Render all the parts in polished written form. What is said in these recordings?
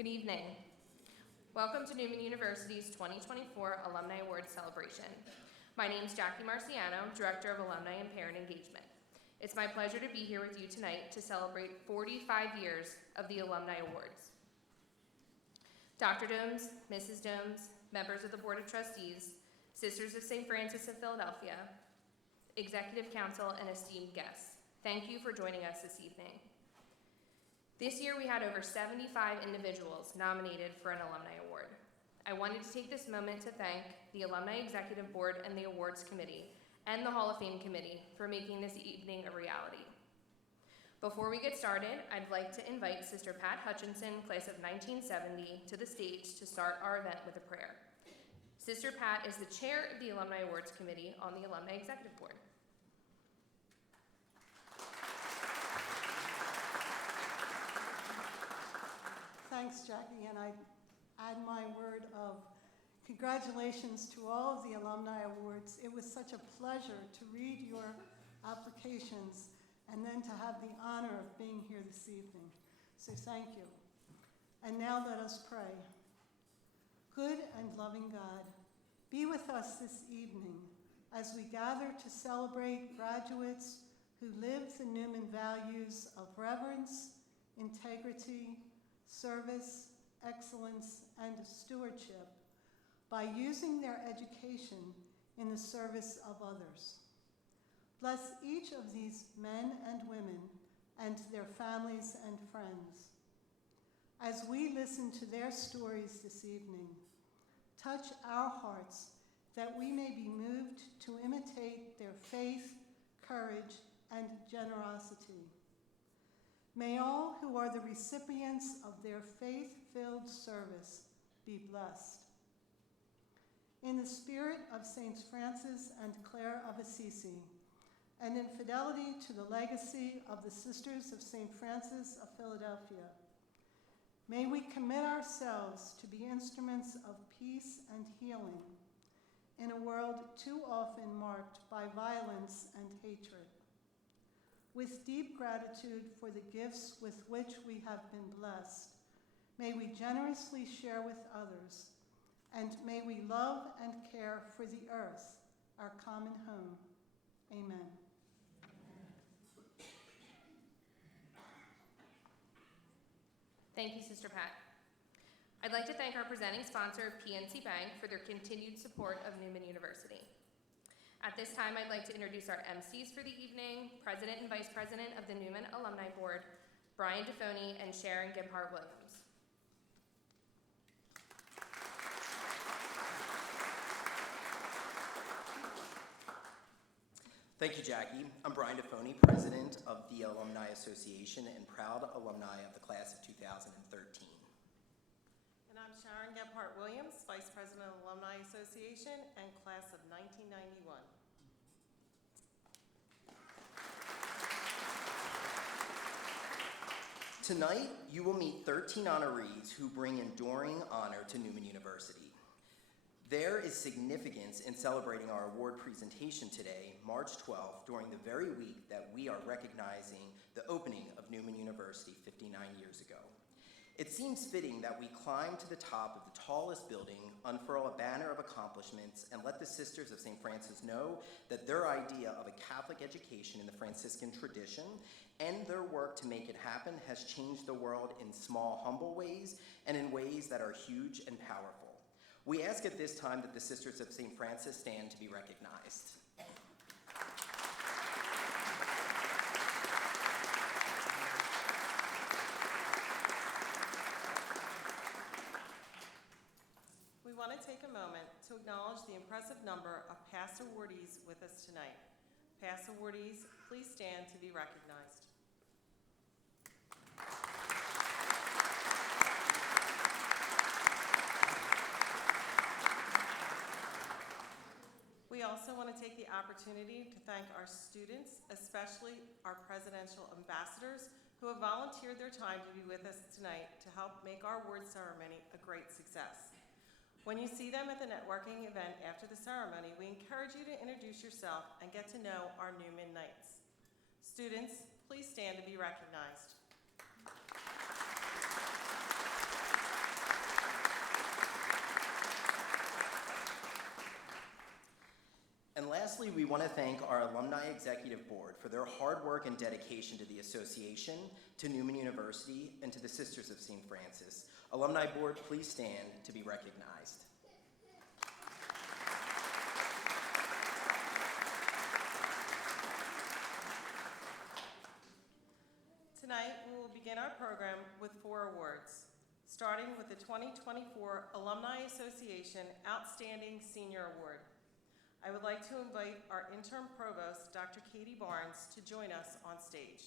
Good evening. Welcome to Neumann University's 2024 Alumni Awards celebration. My name is Jackie Marciano, Director of Alumni and Parent Engagement. It's my pleasure to be here with you tonight to celebrate 45 years of the Alumni Awards. Dr. Domes, Mrs. Domes, members of the Board of Trustees, Sisters of St. Francis of Philadelphia, Executive Council, and esteemed guests, thank you for joining us this evening. This year we had over 75 individuals nominated for an Alumni Award. I wanted to take this moment to thank the Alumni Executive Board and the Awards Committee and the Hall of Fame Committee for making this evening a reality. Before we get started, I'd like to invite Sister Pat Hutchinson, class of 1970, to the stage to start our event with a prayer. Sister Pat is the chair of the Alumni Awards Committee on the Alumni Executive Board. Thanks, Jackie, and I add my word of congratulations to all of the Alumni Awards. It was such a pleasure to read your applications and then to have the honor of being here this evening. So thank you. And now let us pray. Good and loving God, be with us this evening as we gather to celebrate graduates who live the Neumann values of reverence, integrity, service, excellence, and stewardship by using their education in the service of others. Bless each of these men and women and their families and friends. As we listen to their stories this evening, touch our hearts that we may be moved to imitate their faith, courage, and generosity. May all who are the recipients of their faith-filled service be blessed. In the spirit of Saints Francis and Clare of Assisi, and in fidelity to the legacy of the Sisters of St. Francis of Philadelphia, may we commit ourselves to be instruments of peace and healing in a world too often marked by violence and hatred. With deep gratitude for the gifts with which we have been blessed, may we generously share with others, and may we love and care for the earth, our common home. Amen. Thank you, Sister Pat. I'd like to thank our presenting sponsor, PNC Bank, for their continued support of Neumann University. At this time, I'd like to introduce our MCs for the evening, President and Vice President of the Neumann Alumni Board, Brian DeFoni and Sharon Gebhardt-Williams. Thank you, Jackie. I'm Brian DeFoni, President of the Alumni Association and proud alumni of the class of 2013. And I'm Sharon Gebhardt-Williams, Vice President of Alumni Association and class of 1991. Tonight, you will meet 13 honorees who bring enduring honor to Neumann University. There is significance in celebrating our award presentation today, March 12th, during the very week that we are recognizing the opening of Neumann University 59 years ago. It seems fitting that we climb to the top of the tallest building, unfurl a banner of accomplishments, and let the Sisters of St. Francis know that their idea of a Catholic education in the Franciscan tradition and their work to make it happen has changed the world in small, humble ways and in ways that are huge and powerful. We ask at this time that the Sisters of St. Francis stand to be recognized. We want to take a moment to acknowledge the impressive number of past awardees with us tonight. Past awardees, please stand to be recognized. We also want to take the opportunity to thank our students, especially our presidential ambassadors, who have volunteered their time to be with us tonight to help make our award ceremony a great success. When you see them at the networking event after the ceremony, we encourage you to introduce yourself and get to know our Neumann Knights. Students, please stand to be recognized. lastly, we want to thank our Alumni Executive Board for their hard work and dedication to the association, to Neumann University, and to the Sisters of St. Francis. Alumni Board, please stand to be recognized. Tonight, we will begin our program with 4 awards, starting with the 2024 Alumni Association Outstanding Senior Award. I would like to invite our interim provost, Dr. Katie Barnes, to join us on stage.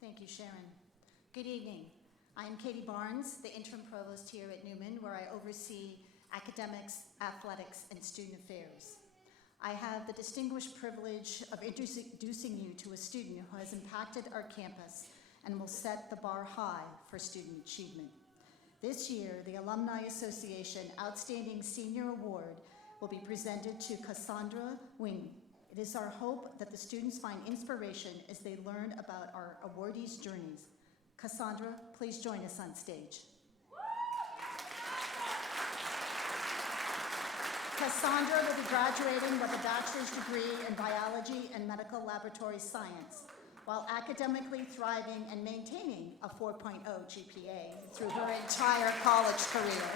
Thank you, Sharon. Good evening. I am Katie Barnes, the interim provost here at Neumann, where I oversee academics, athletics, and student affairs. I have the distinguished privilege of introducing you to a student who has impacted our campus and will set the bar high for student achievement. This year, the Alumni Association Outstanding Senior Award will be presented to Casandra Nguyen. It is our hope that the students find inspiration as they learn about our awardees' journeys. Casandra, please join us on stage. Casandra will be graduating with a bachelor's degree in biology and medical laboratory science, while academically thriving and maintaining a 4.0 GPA through her entire college career.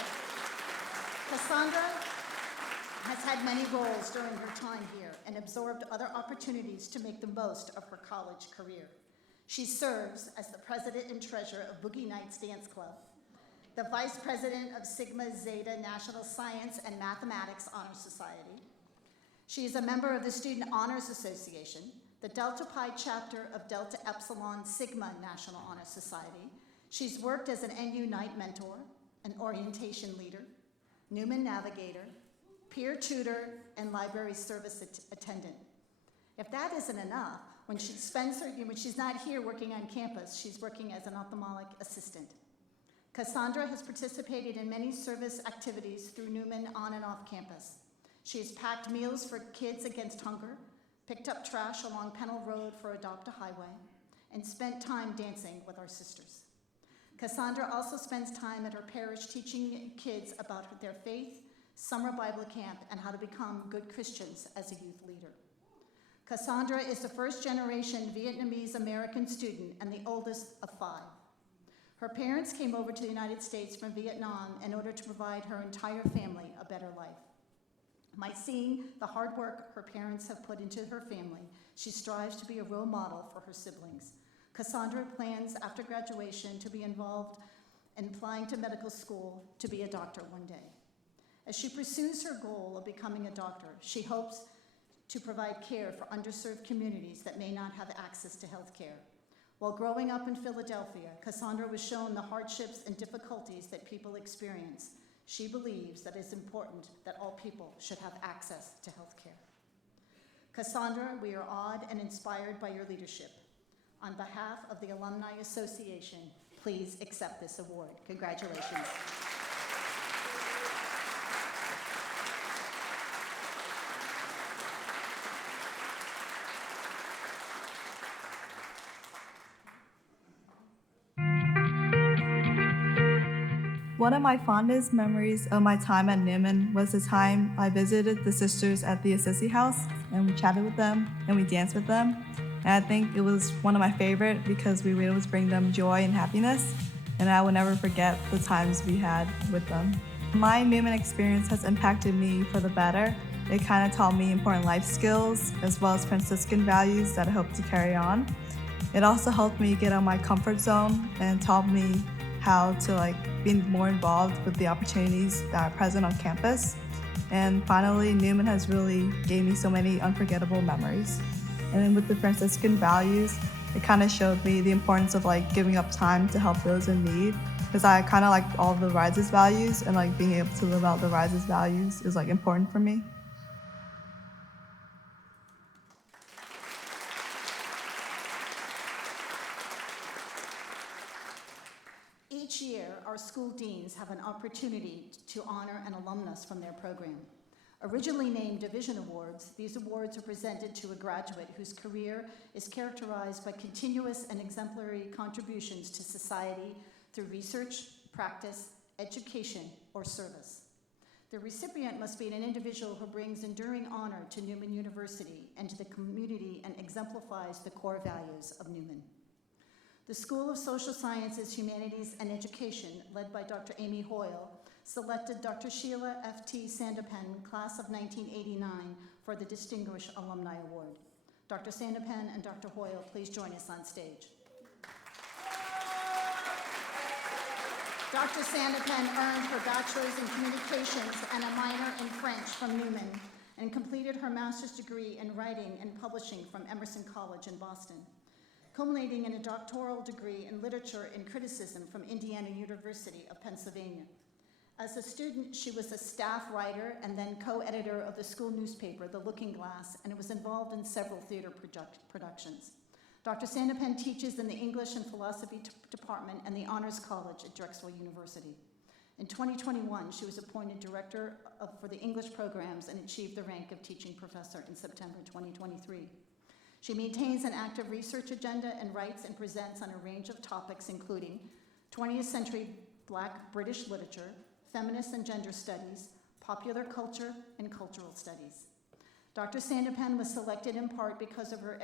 Casandra has had many roles during her time here and absorbed other opportunities to make the most of her college career. She serves as the president and treasurer of Boogie Nights Dance Club, the vice president of Sigma Zeta National Science and Mathematics Honor Society. She is a member of the Student Honors Association, the Delta Pi chapter of Delta Epsilon Sigma National Honor Society. She's worked as an NU Night mentor, an orientation leader, Neumann navigator, peer tutor, and library service attendant. If that isn't enough, when she's not here working on campus, she's working as an ophthalmic assistant. Casandra has participated in many service activities through Neumann on and off campus. She has packed meals for Kids Against Hunger, picked up trash along Pennell Road for Adopt a Highway, and spent time dancing with our sisters. Casandra also spends time at her parish teaching kids about their faith, summer Bible camp, and how to become good Christians as a youth leader. Casandra is the first-generation Vietnamese American student and the oldest of 5. Her parents came over to the United States from Vietnam in order to provide her entire family a better life. By seeing the hard work her parents have put into her family, she strives to be a role model for her siblings. Casandra plans after graduation to be involved in applying to medical school to be a doctor one day. As she pursues her goal of becoming a doctor, she hopes to provide care for underserved communities that may not have access to health care. While growing up in Philadelphia, Casandra was shown the hardships and difficulties that people experience. She believes that it's important that all people should have access to health care. Casandra, we are awed and inspired by your leadership. On behalf of the Alumni Association, please accept this award. Congratulations. One of my fondest memories of my time at Neumann was the time I visited the sisters at the Assisi House, and we chatted with them and we danced with them. And I think it was one of my favorite because we were able to bring them joy and happiness, and I will never forget the times we had with them. My Neumann experience has impacted me for the better. It kind of taught me important life skills as well as Franciscan values that I hope to carry on. It also helped me get out of my comfort zone and taught me how to be more involved with the opportunities that are present on campus. And finally, Neumann has really gave me so many unforgettable memories. And then with the Franciscan values, it kind of showed me the importance of giving up time to help those in need, because I kind of liked all of the Rises values, and being able to live out the Rises values is important for me. Each year, our school deans have an opportunity to honor an alumnus from their program. Originally named Division Awards, these awards are presented to a graduate whose career is characterized by continuous and exemplary contributions to society through research, practice, education, or service. The recipient must be an individual who brings enduring honor to Neumann University and to the community and exemplifies the core values of Neumann. The School of Social Sciences, Humanities, and Education, led by Dr. Amy Hoyle, selected Dr. Sheila F. Sandapen, class of 1989, for the Distinguished Alumni Award. Dr. Sandapen and Dr. Hoyle, please join us on stage. Dr. Sandapen earned her bachelor's in communications and a minor in French from Neumann and completed her master's degree in writing and publishing from Emerson College in Boston, culminating in a doctoral degree in literature and criticism from Indiana University of Pennsylvania. As a student, she was a staff writer and then co-editor of the school newspaper, The Looking Glass, and was involved in several theater productions. Dr. Sandapen teaches in the English and Philosophy Department and the Honors College at Drexel University. In 2021, she was appointed director for the English programs and achieved the rank of teaching professor in September 2023. She maintains an active research agenda and writes and presents on a range of topics including 20th century Black British literature, feminist and gender studies, popular culture, and cultural studies. Dr. Sandapen was selected in part because of her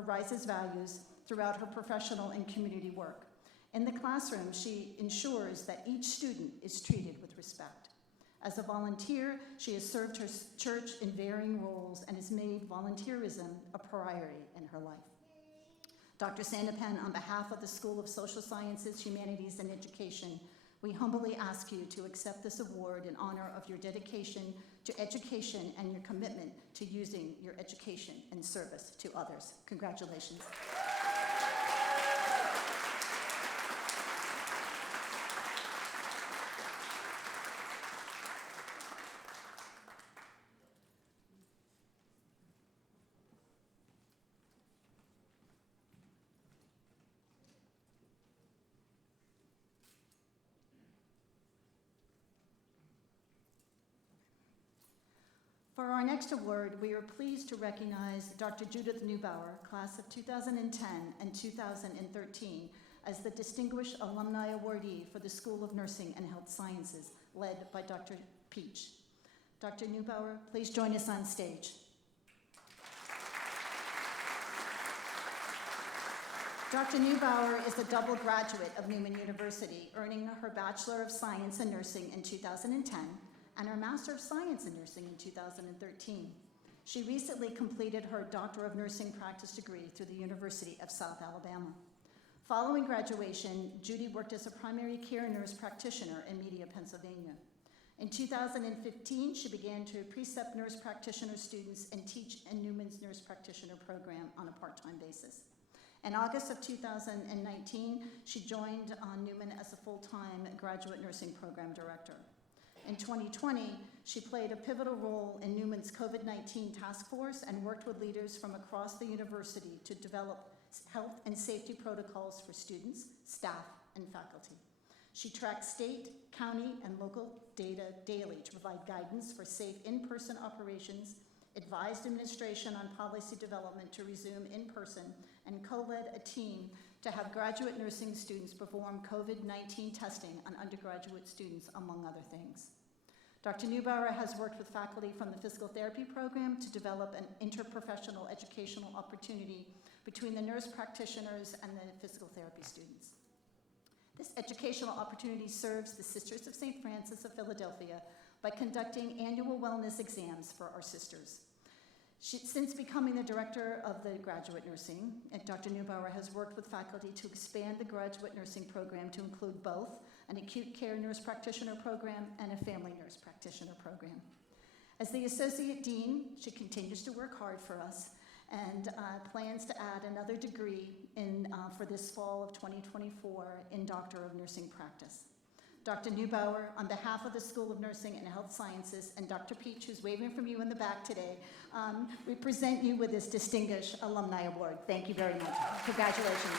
RISE's values throughout her professional and community work. In the classroom, she ensures that each student is treated with respect. As a volunteer, she has served her church in varying roles and has made volunteerism a priority in her life. Dr. Sandapen, on behalf of the School of Social Sciences, Humanities, and Education, we humbly ask you to accept this award in honor of your dedication to education and your commitment to using your education in service to others. Congratulations. For our next award, we are pleased to recognize Dr. Judith Neubauer, class of 2010 and 2013, as the Distinguished Alumni Awardee for the School of Nursing and Health Sciences, led by Dr. Peach. Dr. Neubauer, please join us on stage. Dr. Neubauer is a double graduate of Neumann University, earning her Bachelor of Science in Nursing in 2010 and her Master of Science in Nursing in 2013. She recently completed her Doctor of Nursing practice degree through the University of South Alabama. Following graduation, Judy worked as a primary care nurse practitioner in Media, Pennsylvania. In 2015, she began to precept nurse practitioner students and teach in Neumann's nurse practitioner program on a part-time basis. In August of 2019, she joined Neumann as a full-time graduate nursing program director. In 2020, she played a pivotal role in Neumann's COVID-19 task force and worked with leaders from across the university to develop health and safety protocols for students, staff, and faculty. She tracks state, county, and local data daily to provide guidance for safe in-person operations, advised administration on policy development to resume in person, and co-led a team to have graduate nursing students perform COVID-19 testing on undergraduate students, among other things. Dr. Neubauer has worked with faculty from the physical therapy program to develop an interprofessional educational opportunity between the nurse practitioners and the physical therapy students. This educational opportunity serves the Sisters of St. Francis of Philadelphia by conducting annual wellness exams for our sisters. Since becoming the director of the graduate nursing, Dr. Neubauer has worked with faculty to expand the graduate nursing program to include both an acute care nurse practitioner program and a family nurse practitioner program. As the associate dean, she continues to work hard for us and plans to add another degree for this fall of 2024 in Doctor of Nursing Practice. Dr. Neubauer, on behalf of the School of Nursing and Health Sciences, and Dr. Peach, who's waving from you in the back today, we present you with this Distinguished Alumni Award. Thank you very much. Congratulations.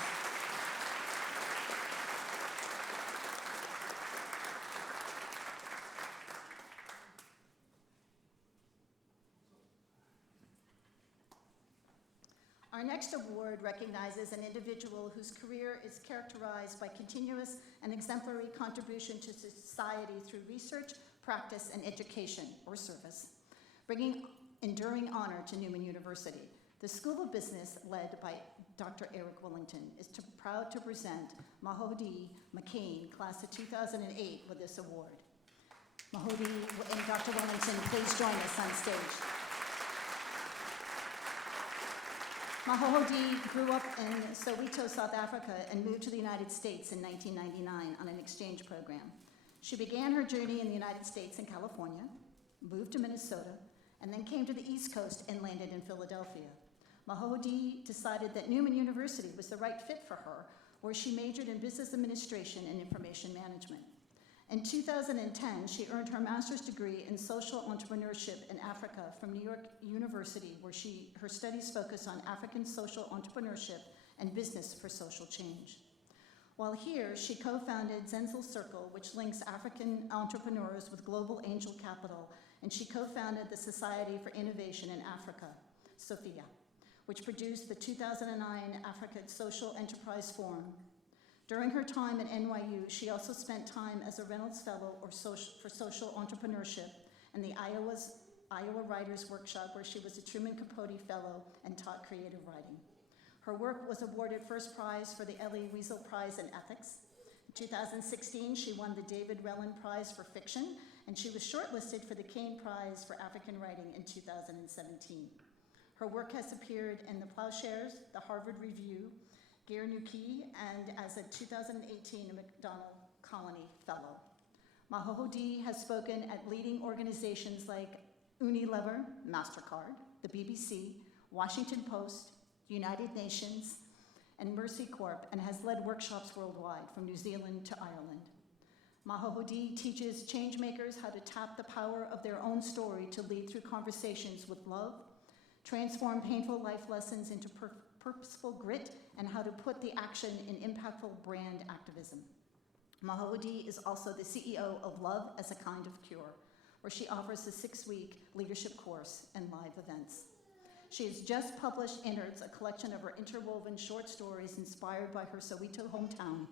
Our next award recognizes an individual whose career is characterized by continuous and exemplary contribution to society through research, practice, and education, or service, bringing enduring honor to Neumann University. The School of Business, led by Dr. Eric Willington, is proud to present Magogodi Makhene, class of 2008, with this award. Magogodi and Dr. Willington, please join us on stage. Magogodi grew up in Soweto, South Africa, and moved to the United States in 1999 on an exchange program. She began her journey in the United States in California, moved to Minnesota, and then came to the East Coast and landed in Philadelphia. Magogodi decided that Neumann University was the right fit for her, where she majored in business administration and information management. In 2010, she earned her master's degree in social entrepreneurship in Africa from New York University, where her studies focus on African social entrepreneurship and business for social change. While here, she co-founded Zenzel Circle, which links African entrepreneurs with global angel capital, and she co-founded the Society for Innovation in Africa, SOFIA, which produced the 2009 Africa Social Enterprise Forum. During her time at NYU, she also spent time as a Reynolds Fellow for Social Entrepreneurship and the Iowa Writers Workshop, where she was a Truman Capote Fellow and taught creative writing. Her work was awarded first prize for the Elie Wiesel Prize in Ethics. In 2016, she won the David Relin Prize for Fiction, and she was shortlisted for the Kane Prize for African Writing in 2017. Her work has appeared in The Plowshares, the Harvard Review, Guernsey, and as a 2018 McDonald Colony Fellow. Magogodi has spoken at leading organizations like Unilever, MasterCard, the BBC, Washington Post, United Nations, and Mercy Corp, and has led workshops worldwide, from New Zealand to Ireland. Magogodi teaches changemakers how to tap the power of their own story to lead through conversations with love, transform painful life lessons into purposeful grit, and how to put the action in impactful brand activism. Magogodi is also the CEO of Love as a Kind of Cure, where she offers a 6-week leadership course and live events. She has just published Innards, a collection of her interwoven short stories inspired by her Soweto hometown,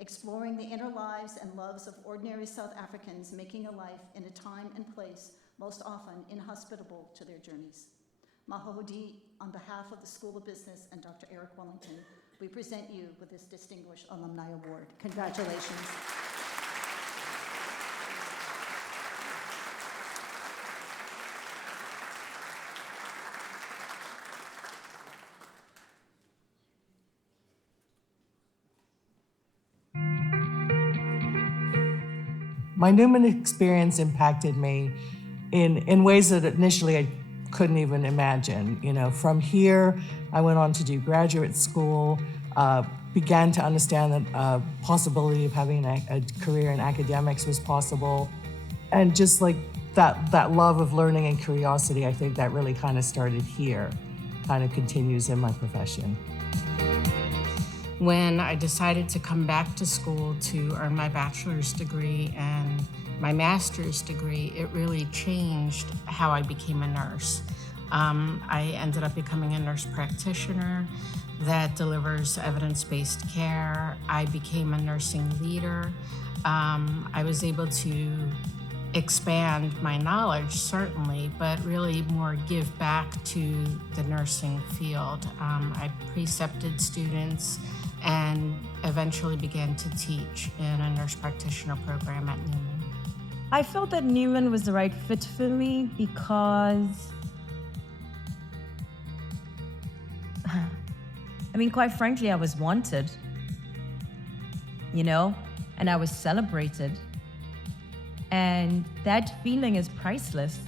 exploring the inner lives and loves of ordinary South Africans making a life in a time and place most often inhospitable to their journeys. Magogodi, on behalf of the School of Business and Dr. Eric Willington, we present you with this distinguished alumni award. Congratulations. My Neumann experience impacted me in ways that initially I couldn't even imagine. You know, from here, I went on to do graduate school, began to understand that possibility of having a career in academics was possible. And just like that love of learning and curiosity, I think that really kind of started here, kind of continues in my profession. When I decided to come back to school to earn my bachelor's degree and my master's degree, it really changed how I became a nurse. I ended up becoming a nurse practitioner that delivers evidence-based care. I became a nursing leader. I was able to expand my knowledge, certainly, but really more give back to the nursing field. I precepted students and eventually began to teach in a nurse practitioner program at Neumann. I felt that Neumann was the right fit for me because, I mean, quite frankly, I was wanted, you know, and I was celebrated. And that feeling is priceless,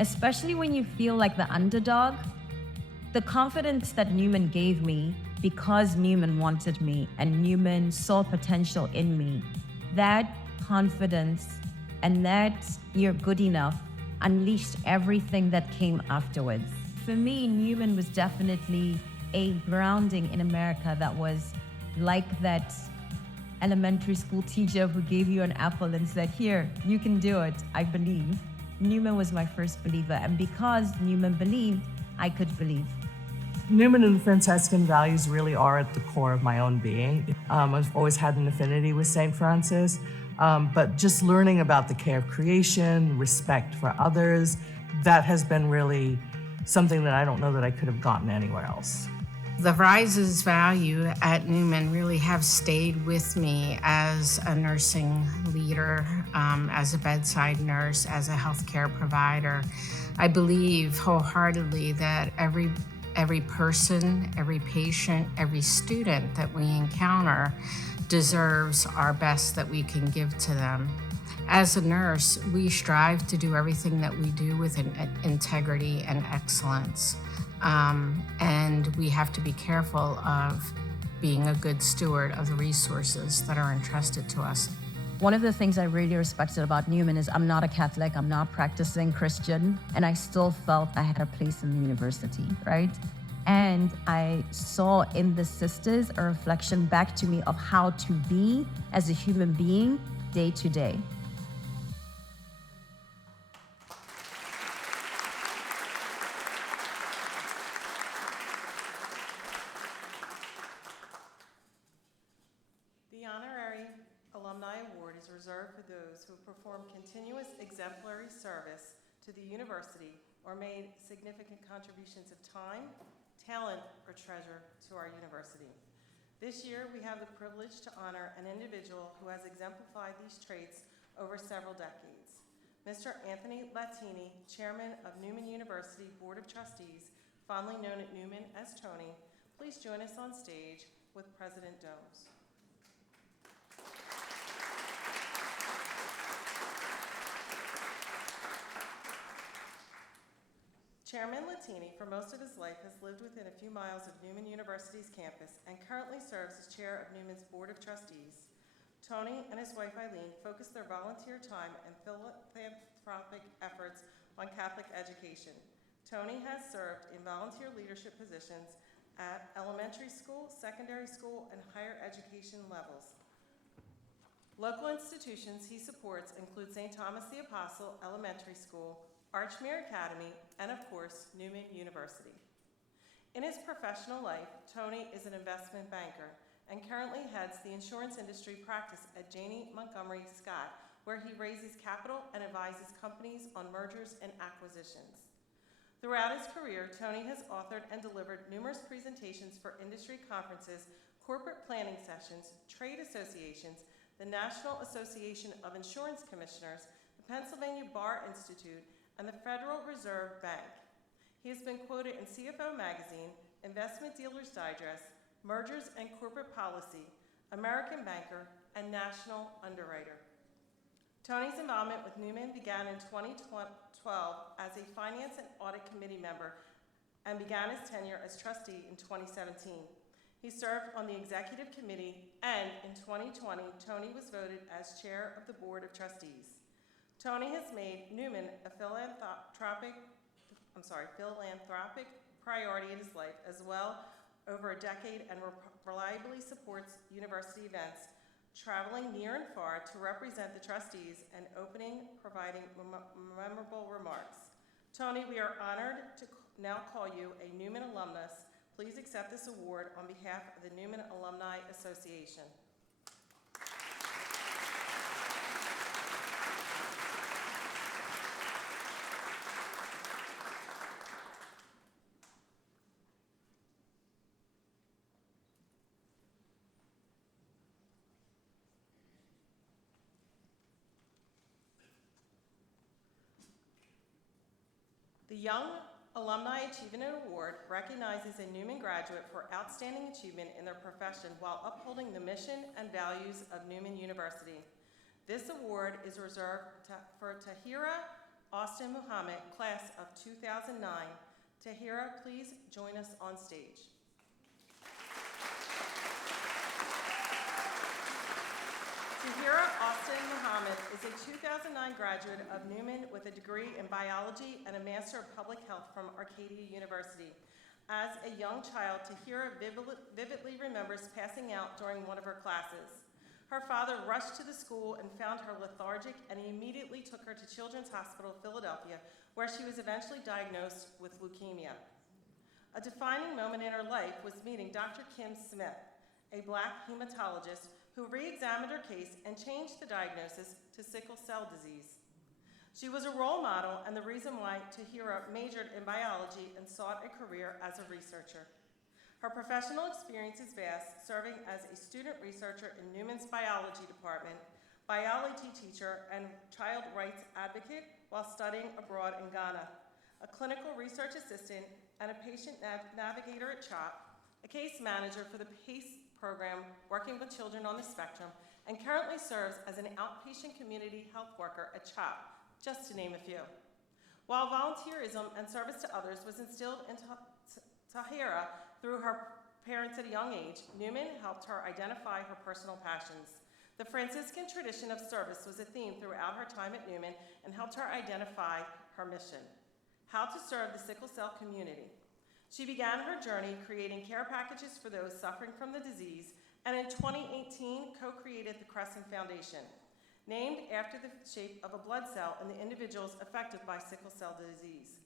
especially when you feel like the underdog. The confidence that Neumann gave me because Neumann wanted me and Neumann saw potential in me, that confidence and that you're good enough unleashed everything that came afterwards. For me, Neumann was definitely a grounding in America that was like that elementary school teacher who gave you an apple and said, here, you can do it, I believe. Neumann was my first believer, and because Neumann believed, I could believe. Neumann and the Franciscan values really are at the core of my own being. I've always had an affinity with St. Francis, but just learning about the care of creation, respect for others, that has been really something that I don't know that I could have gotten anywhere else. The rises value at Neumann really have stayed with me as a nursing leader, as a bedside nurse, as a healthcare provider. I believe wholeheartedly that every person, every patient, every student that we encounter deserves our best that we can give to them. As a nurse, we strive to do everything that we do with integrity and excellence. And we have to be careful of being a good steward of the resources that are entrusted to us. One of the things I really respected about Neumann is I'm not a Catholic, I'm not practicing Christian, and I still felt I had a place in the university, right? And I saw in the sisters a reflection back to me of how to be as a human being day to day. The Honorary Alumni Award is reserved for those who have performed continuous exemplary service to the university or made significant contributions of time, talent, or treasure to our university. This year, we have the privilege to honor an individual who has exemplified these traits over several decades. Mr. Anthony Latini, Chairman of Neumann University Board of Trustees, fondly known at Neumann as Tony, please join us on stage with President Domes. Chairman Latini, for most of his life, has lived within a few miles of Neumann University's campus and currently serves as chair of Neumann's Board of Trustees. Tony and his wife Eileen focus their volunteer time and philanthropic efforts on Catholic education. Tony has served in volunteer leadership positions at elementary school, secondary school, and higher education levels. Local institutions he supports include St. Thomas the Apostle Elementary School, Archmere Academy, and of course, Neumann University. In his professional life, Tony is an investment banker and currently heads the insurance industry practice at Janney Montgomery Scott, where he raises capital and advises companies on mergers and acquisitions. Throughout his career, Tony has authored and delivered numerous presentations for industry conferences, corporate planning sessions, trade associations, the National Association of Insurance Commissioners, the Pennsylvania Bar Institute, and the Federal Reserve Bank. He has been quoted in CFO Magazine, Investment Dealer's Digest, Mergers and Corporate Policy, American Banker, and National Underwriter. Tony's involvement with Neumann began in 2012 as a Finance and Audit Committee member and began his tenure as trustee in 2017. He served on the Executive Committee, and in 2020, Tony was voted as chair of the Board of Trustees. Tony has made Neumann a philanthropic priority in his life, as well over a decade, and reliably supports university events, traveling near and far to represent the trustees and providing memorable remarks. Tony, we are honored to now call you a Neumann alumnus. Please accept this award on behalf of the Neumann Alumni Association. The Young Alumni Achievement Award recognizes a Neumann graduate for outstanding achievement in their profession while upholding the mission and values of Neumann University. This award is reserved for Tahirah Austin-Muhammad, class of 2009. Tahirah, please join us on stage. Tahirah Austin-Muhammad is a 2009 graduate of Neumann with a degree in biology and a Master of Public Health from Arcadia University. As a young child, Tahirah vividly remembers passing out during one of her classes. Her father rushed to the school and found her lethargic, and he immediately took her to Children's Hospital, Philadelphia, where she was eventually diagnosed with leukemia. A defining moment in her life was meeting Dr. Kim Smith, a Black hematologist who re-examined her case and changed the diagnosis to sickle cell disease. She was a role model and the reason why Tahirah majored in biology and sought a career as a researcher. Her professional experience is vast, serving as a student researcher in Neumann's biology department, biology teacher, and child rights advocate while studying abroad in Ghana, a clinical research assistant, and a patient navigator at CHOP, a case manager for the PACE program working with children on the spectrum, and currently serves as an outpatient community health worker at CHOP, just to name a few. While volunteerism and service to others was instilled into Tahirah through her parents at a young age, Neumann helped her identify her personal passions. The Franciscan tradition of service was a theme throughout her time at Neumann and helped her identify her mission: how to serve the sickle cell community. She began her journey creating care packages for those suffering from the disease, and in 2018 co-created the Crescent Foundation, named after the shape of a blood cell in the individuals affected by sickle cell disease.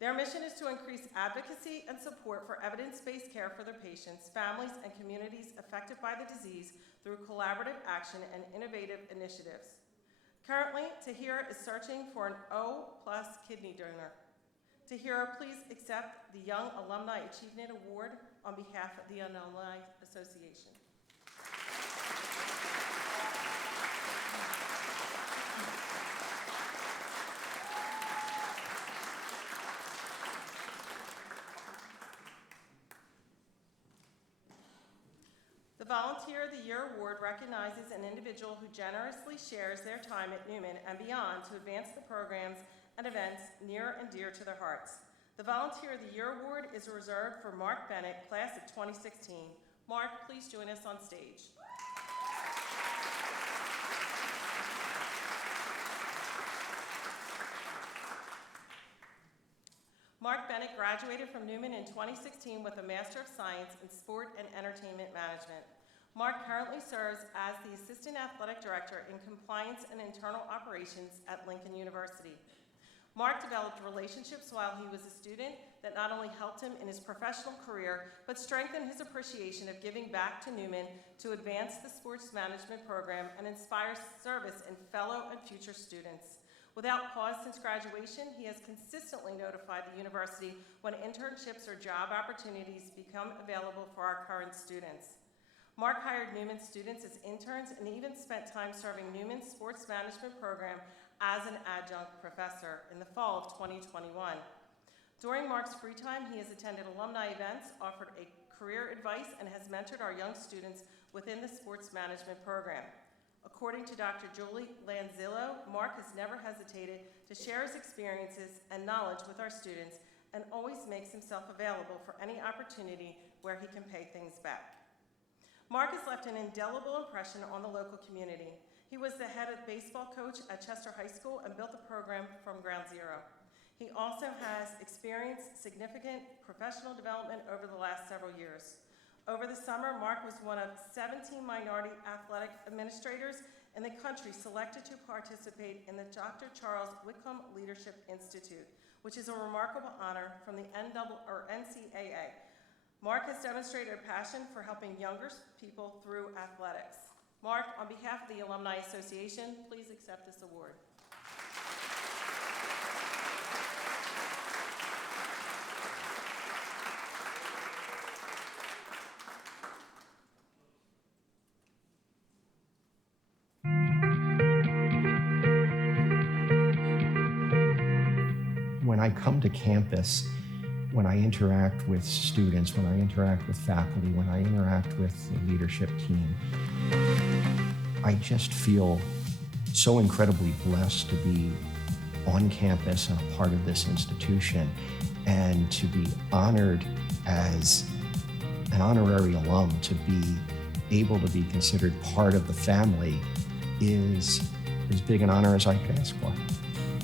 Their mission is to increase advocacy and support for evidence-based care for their patients, families, and communities affected by the disease through collaborative action and innovative initiatives. Currently, Tahirah is searching for an O+ kidney donor. Tahirah, please accept the Young Alumni Achievement Award on behalf of the Alumni Association. The Volunteer of the Year Award recognizes an individual who generously shares their time at Neumann and beyond to advance the programs and events near and dear to their hearts. The Volunteer of the Year Award is reserved for Mark Bennett, class of 2016. Mark, please join us on stage. Mark Bennett graduated from Neumann in 2016 with a Master of Science in Sport and Entertainment Management. Mark currently serves as the Assistant Athletic Director in Compliance and Internal Operations at Lincoln University. Mark developed relationships while he was a student that not only helped him in his professional career, but strengthened his appreciation of giving back to Neumann to advance the sports management program and inspire service in fellow and future students. Without pause since graduation, he has consistently notified the university when internships or job opportunities become available for our current students. Mark hired Neumann students as interns and even spent time serving Neumann's sports management program as an adjunct professor in the fall of 2021. During Mark's free time, he has attended alumni events, offered a career advice, and has mentored our young students within the sports management program. According to Dr. Julie Lanzillo, Mark has never hesitated to share his experiences and knowledge with our students and always makes himself available for any opportunity where he can pay things back. Mark has left an indelible impression on the local community. He was the head of baseball coach at Chester High School and built the program from ground zero. He also has experienced significant professional development over the last several years. Over the summer, Mark was one of 17 minority athletic administrators in the country selected to participate in the Dr. Charles Whitcomb Leadership Institute, which is a remarkable honor from the NCAA. Mark has demonstrated a passion for helping younger people through athletics. Mark, on behalf of the Alumni Association, please accept this award. When I come to campus, when I interact with students, when I interact with faculty, when I interact with the leadership team, I just feel so incredibly blessed to be on campus and a part of this institution, and to be honored as an honorary alum, to be able to be considered part of the family is as big an honor as I could ask for.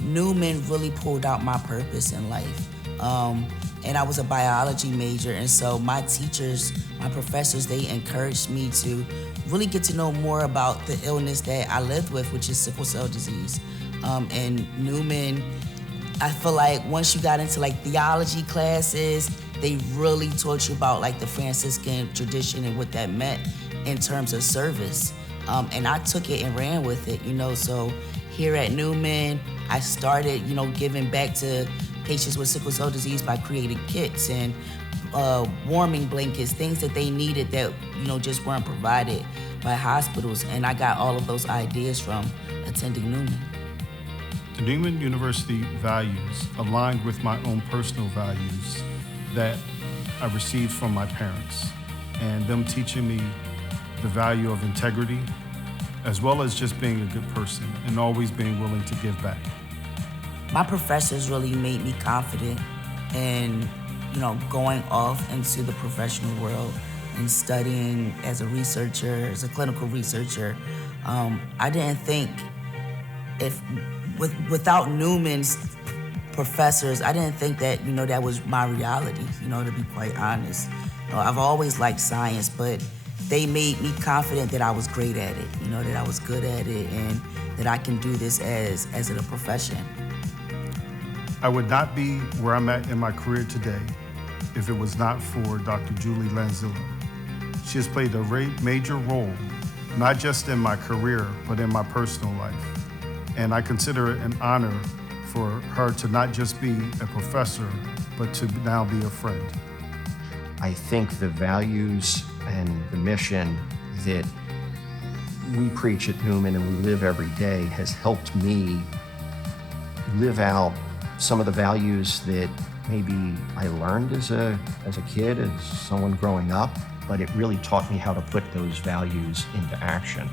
Neumann really pulled out my purpose in life. And I was a biology major, and so my teachers, my professors, they encouraged me to really get to know more about the illness that I lived with, which is sickle cell disease. And Neumann, I feel like once you got into like theology classes they really taught you about like the Franciscan tradition and what that meant in terms of service. And I took it and ran with it, so here at Neumann, I started, giving back to patients with sickle cell disease by creating kits and warming blankets, things that they needed that, just weren't provided by hospitals. And I got all of those ideas from attending Neumann. The Neumann University values aligned with my own personal values that I received from my parents, and them teaching me the value of integrity, as well as just being a good person and always being willing to give back. My professors really made me confident in, going off into the professional world and studying as a researcher, as a clinical researcher. I didn't think without Neumann's professors, I didn't think that, that was my reality, to be quite honest. I've always liked science, but they made me confident that I was great at it, that I was good at it, and that I can do this as a profession. I would not be where I'm at in my career today if it was not for Dr. Julie Lanzilla. She has played a major role, not just in my career, but in my personal life. And I consider it an honor for her to not just be a professor, but to now be a friend. I think the values and the mission that we preach at Neumann and we live every day has helped me live out some of the values that maybe I learned as a kid, as someone growing up, but it really taught me how to put those values into action.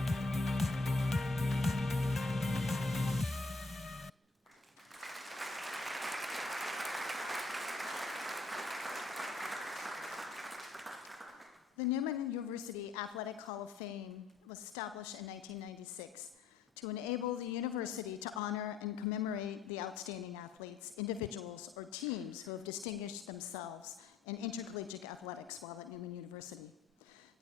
The Neumann University Athletic Hall of Fame was established in 1996 to enable the university to honor and commemorate the outstanding athletes, individuals, or teams who have distinguished themselves in intercollegiate athletics while at Neumann University.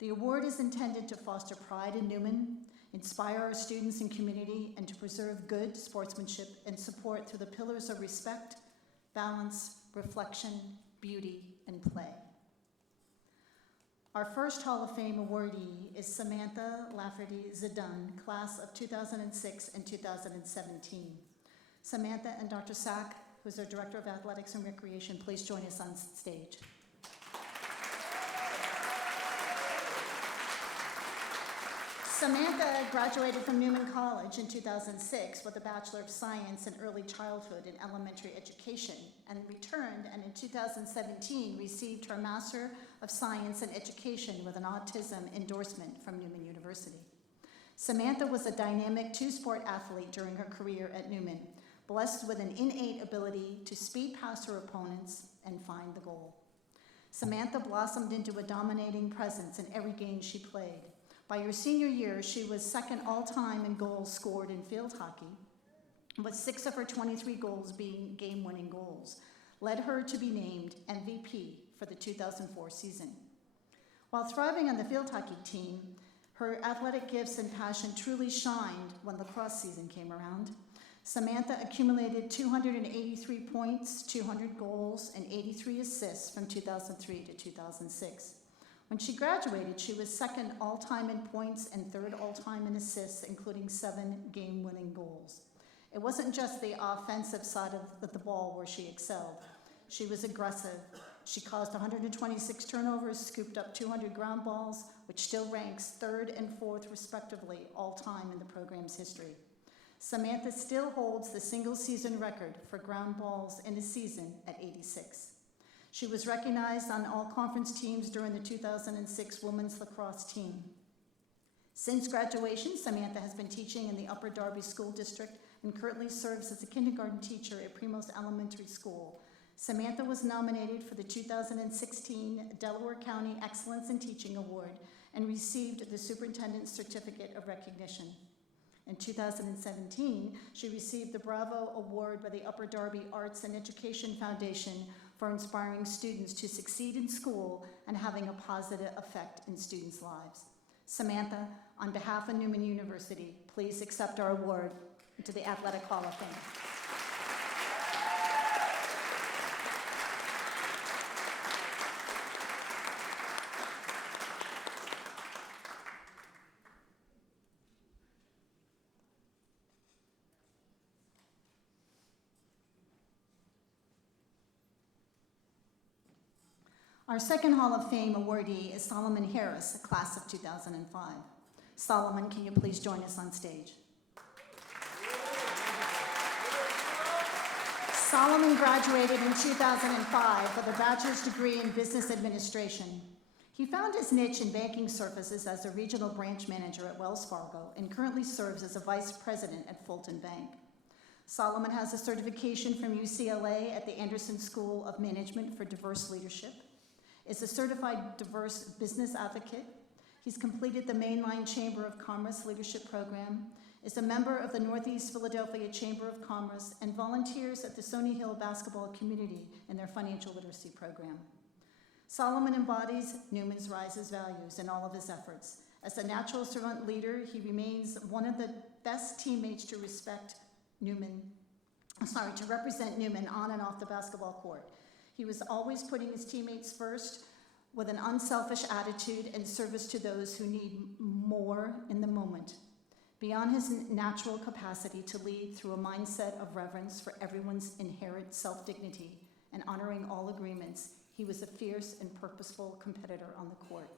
The award is intended to foster pride in Neumann, inspire our students and community, and to preserve good sportsmanship and support through the pillars of respect, balance, reflection, beauty, and play. Our first Hall of Fame awardee is Samantha Lafferty Zdun, class of 2006 and 2017. Samantha and Dr. Sack, who's our Director of Athletics and Recreation, please join us on stage. Samantha graduated from Neumann College in 2006 with a Bachelor of Science in Early Childhood and Elementary Education, and returned and in 2017 received her Master of Science in Education with an autism endorsement from Neumann University. Samantha was a dynamic two-sport athlete during her career at Neumann, blessed with an innate ability to speed past her opponents and find the goal. Samantha blossomed into a dominating presence in every game she played. By her senior year, she was second all-time in goals scored in field hockey, with 6 of her 23 goals being game-winning goals, led her to be named MVP for the 2004 season. While thriving on the field hockey team, her athletic gifts and passion truly shined when lacrosse season came around. Samantha accumulated 283 points, 200 goals, and 83 assists from 2003 to 2006. When she graduated, she was second all-time in points and third all-time in assists, including 7 game-winning goals. It wasn't just the offensive side of the ball where she excelled. She was aggressive. She caused 126 turnovers, scooped up 200 ground balls, which still ranks 3rd and 4th, respectively, all-time in the program's history. Samantha still holds the single-season record for ground balls in a season at 86. She was recognized on all conference teams during the 2006 women's lacrosse team. Since graduation, Samantha has been teaching in the Upper Darby School District and currently serves as a kindergarten teacher at Primos Elementary School. Samantha was nominated for the 2016 Delaware County Excellence in Teaching Award and received the Superintendent's Certificate of Recognition. In 2017, she received the Bravo Award by the Upper Darby Arts and Education Foundation for inspiring students to succeed in school and having a positive effect in students' lives. Samantha, on behalf of Neumann University, please accept our award to the Athletic Hall of Fame. Our second Hall of Fame awardee is Solomon Harris, a class of 2005. Solomon, can you please join us on stage? Solomon graduated in 2005 with a bachelor's degree in business administration. He found his niche in banking services as a regional branch manager at Wells Fargo and currently serves as a vice president at Fulton Bank. Solomon has a certification from UCLA at the Anderson School of Management for Diverse Leadership, is a certified diverse business advocate. He's completed the Mainline Chamber of Commerce Leadership Program, is a member of the Northeast Philadelphia Chamber of Commerce, and volunteers at the Stony Hill basketball community in their financial literacy program. Solomon embodies Neumann's Rises values in all of his efforts. As a natural servant leader, he remains one of the best teammates to represent Neumann on and off the basketball court. He was always putting his teammates first with an unselfish attitude and service to those who need more in the moment. Beyond his natural capacity to lead through a mindset of reverence for everyone's inherent self-dignity and honoring all agreements, he was a fierce and purposeful competitor on the court.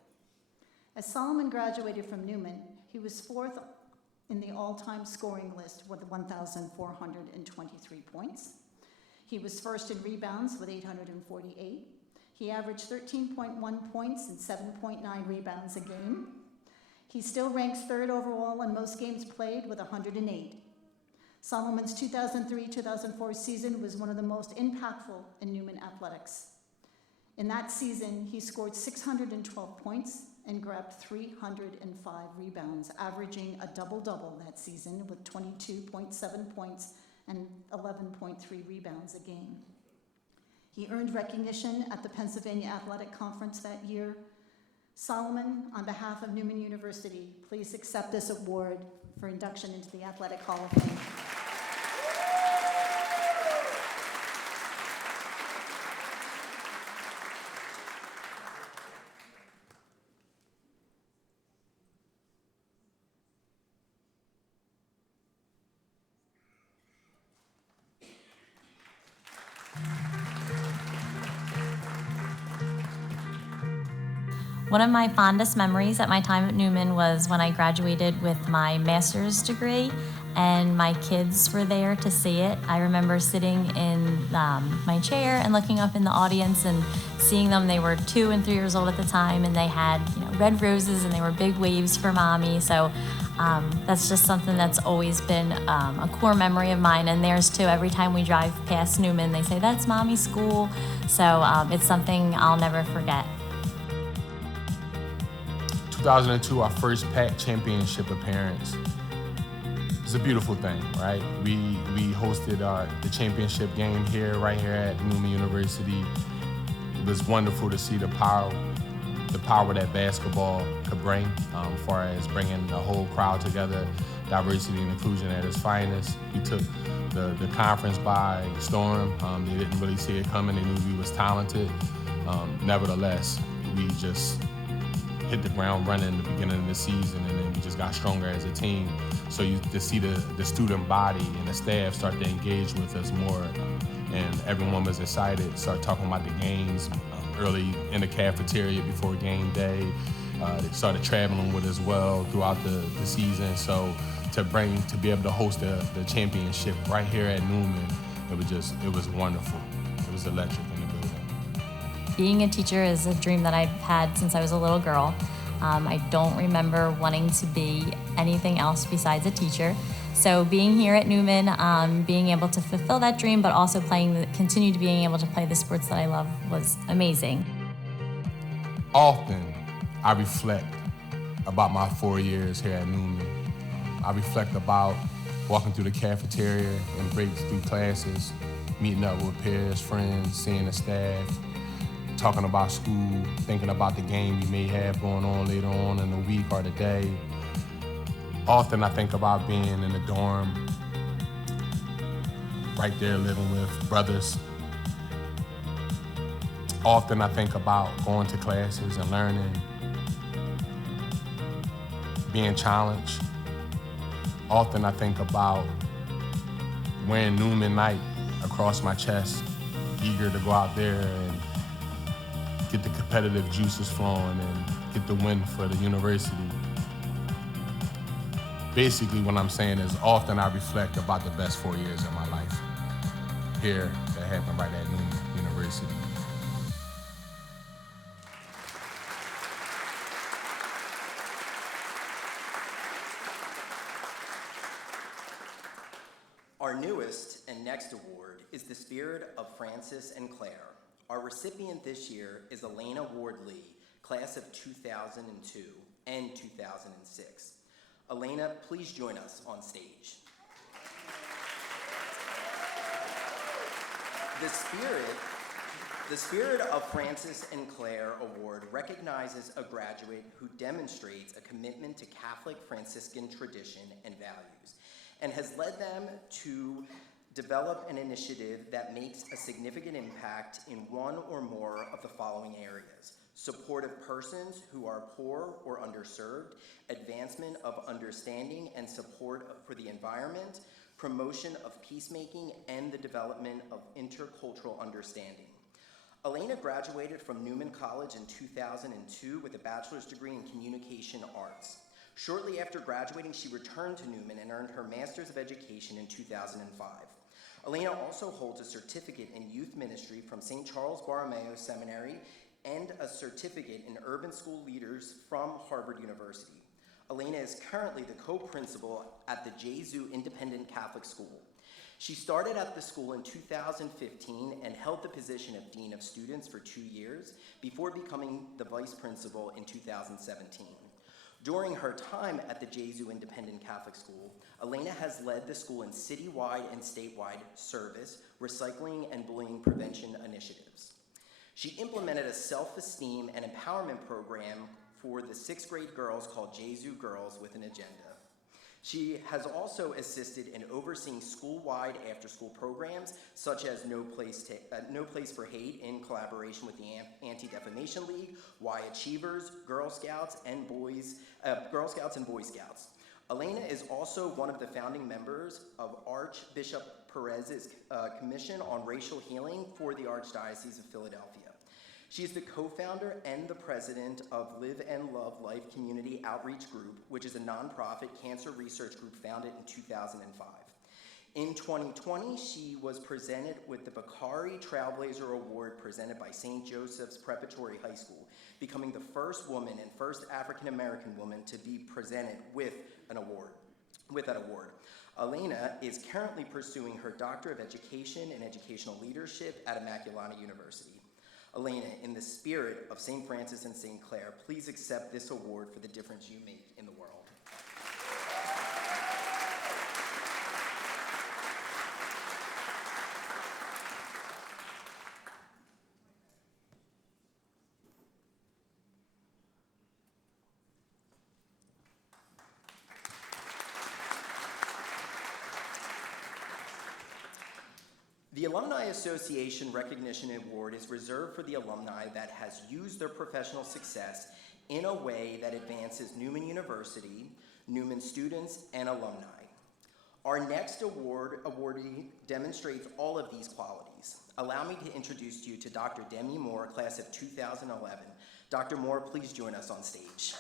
As Solomon graduated from Neumann, he was fourth in the all-time scoring list with 1,423 points. He was first in rebounds with 848. He averaged 13.1 points and 7.9 rebounds a game. He still ranks third overall in most games played with 108. Solomon's 2003-2004 season was one of the most impactful in Neumann athletics. In that season, he scored 612 points and grabbed 305 rebounds, averaging a double-double that season with 22.7 points and 11.3 rebounds a game. He earned recognition at the Pennsylvania Athletic Conference that year. Solomon, on behalf of Neumann University, please accept this award for induction into the Athletic Hall of Fame. One of my fondest memories at my time at Neumann was when I graduated with my master's degree and my kids were there to see it. I remember sitting in my chair and looking up in the audience and seeing them. They were 2 and 3 years old at the time, and they had red roses and they were big waves for mommy. So that's just something that's always been a core memory of mine, and theirs too. Every time we drive past Neumann, they say, "That's mommy's school." So it's something I'll never forget. 2002, our first PAC championship appearance. It's a beautiful thing, right? We hosted the championship game right here at Neumann University. It was wonderful to see the power that basketball could bring, as far as bringing the whole crowd together, diversity and inclusion at its finest. We took the conference by storm. They didn't really see it coming. They knew we was talented. Nevertheless, we just hit the ground running in the beginning of the season, and then we just got stronger as a team. So to see the student body and the staff start to engage with us more, and everyone was excited, start talking about the games early in the cafeteria before game day. They started traveling with us well throughout the season. So to be able to host the championship right here at Neumann, it was wonderful. It was electric in the building. Being a teacher is a dream that I've had since I was a little girl. I don't remember wanting to be anything else besides a teacher. So being here at Neumann, being able to fulfill that dream, but also continue to being able to play the sports that I love was amazing. Often, I reflect about my 4 years here at Neumann. I reflect about walking through the cafeteria and breaks through classes, meeting up with peers, friends, seeing the staff, talking about school, thinking about the game we may have going on later on in the week or the day. Often I think about being in the dorm, right there living with brothers. Often I think about going to classes and learning, being challenged. Often I think about wearing Neumann Night across my chest, eager to go out there and get the competitive juices flowing and get the win for the university. Basically, what I'm saying is often I reflect about the best 4 years of my life here that happened right at Neumann University. Our newest and next award is the Spirit of Francis and Clare. Our recipient this year is Alana Wardley, class of 2002 and 2006. Alana, please join us on stage. The Spirit of Francis and Clare Award recognizes a graduate who demonstrates a commitment to Catholic Franciscan tradition and values, and has led them to develop an initiative that makes a significant impact in one or more of the following areas: support of persons who are poor or underserved, advancement of understanding and support for the environment, promotion of peacemaking, and the development of intercultural understanding. Alana graduated from Neumann College in 2002 with a bachelor's degree in communication arts. Shortly after graduating, she returned to Neumann and earned her Master's of Education in 2005. Alana also holds a certificate in youth ministry from St. Charles Borromeo Seminary and a certificate in urban school leaders from Harvard University. Alana is currently the co-principal at the Jesu Independent Catholic School. She started at the school in 2015 and held the position of Dean of Students for 2 years before becoming the vice principal in 2017. During her time at the Jesu Independent Catholic School, Alana has led the school in citywide and statewide service, recycling, and bullying prevention initiatives. She implemented a self-esteem and empowerment program for the 6th grade girls called Jesu Girls with an Agenda. She has also assisted in overseeing school-wide after-school programs such as No Place for Hate in collaboration with the Anti-Defamation League, Y Achievers, Girl Scouts and Boy Scouts. Alana is also one of the founding members of Archbishop Perez's Commission on Racial Healing for the Archdiocese of Philadelphia. She is the co-founder and the president of Live and Love Life Community Outreach Group, which is a nonprofit cancer research group founded in 2005. In 2020, she was presented with the Bakari Trailblazer Award presented by St. Joseph's Preparatory High School, becoming the first woman and first African-American woman to be presented with that award. Alana is currently pursuing her Doctor of Education in Educational Leadership at Immaculata University. Alana, in the spirit of St. Francis and St. Clare, please accept this award for the difference you make in the world. The Alumni Association Recognition Award is reserved for the alumni that has used their professional success in a way that advances Neumann University, Neumann students, and alumni. Our next awardee demonstrates all of these qualities. Allow me to introduce you to Dr. Demi Moore, class of 2011. Dr. Moore, please join us on stage.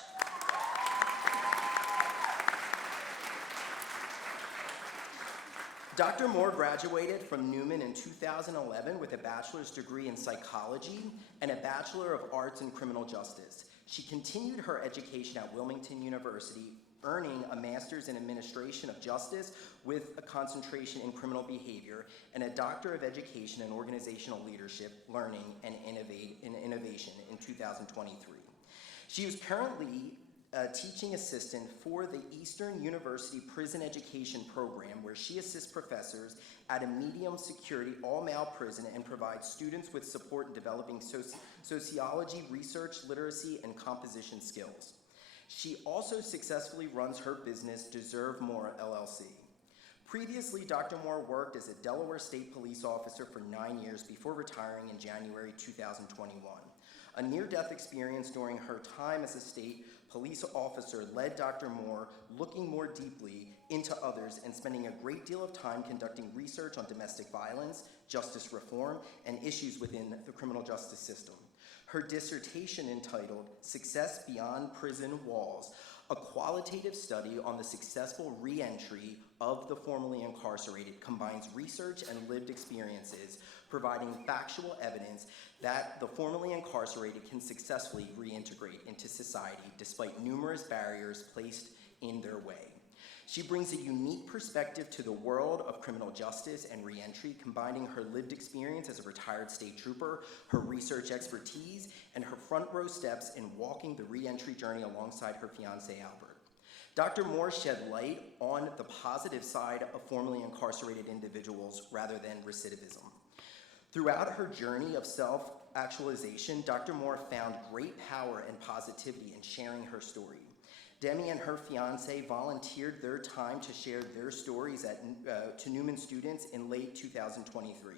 Dr. Moore graduated from Neumann in 2011 with a bachelor's degree in psychology and a Bachelor of Arts in Criminal Justice. She continued her education at Wilmington University, earning a master's in Administration of Justice with a concentration in criminal behavior and a Doctor of Education in Organizational Leadership, Learning, and Innovation in 2023. She is currently a teaching assistant for the Eastern University Prison Education Program, where she assists professors at a medium security all-male prison and provides students with support in developing sociology, research, literacy, and composition skills. She also successfully runs her business, Deserve More, LLC. Previously, Dr. Moore worked as a Delaware State Police officer for 9 years before retiring in January 2021. A near-death experience during her time as a state police officer led Dr. Moore looking more deeply into others and spending a great deal of time conducting research on domestic violence, justice reform, and issues within the criminal justice system. her dissertation entitled Success Beyond Prison Walls, a qualitative study on the successful re-entry of the formerly incarcerated, combines research and lived experiences, providing factual evidence that the formerly incarcerated can successfully reintegrate into society despite numerous barriers placed in their way. She brings a unique perspective to the world of criminal justice and reentry, combining her lived experience as a retired state trooper, her research expertise, and her front row steps in walking the reentry journey alongside her fiancé, Albert. Dr. Moore shed light on the positive side of formerly incarcerated individuals rather than recidivism. Throughout her journey of self-actualization, Dr. Moore found great power and positivity in sharing her story. Demi and her fiancé volunteered their time to share their stories to Neumann students in late 2023.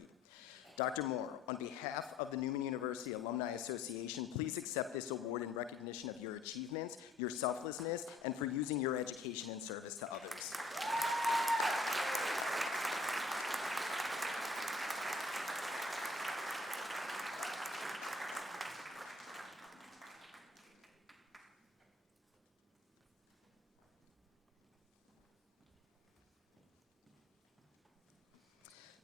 Dr. Moore, on behalf of the Neumann University Alumni Association, please accept this award in recognition of your achievements, your selflessness, and for using your education in service to others.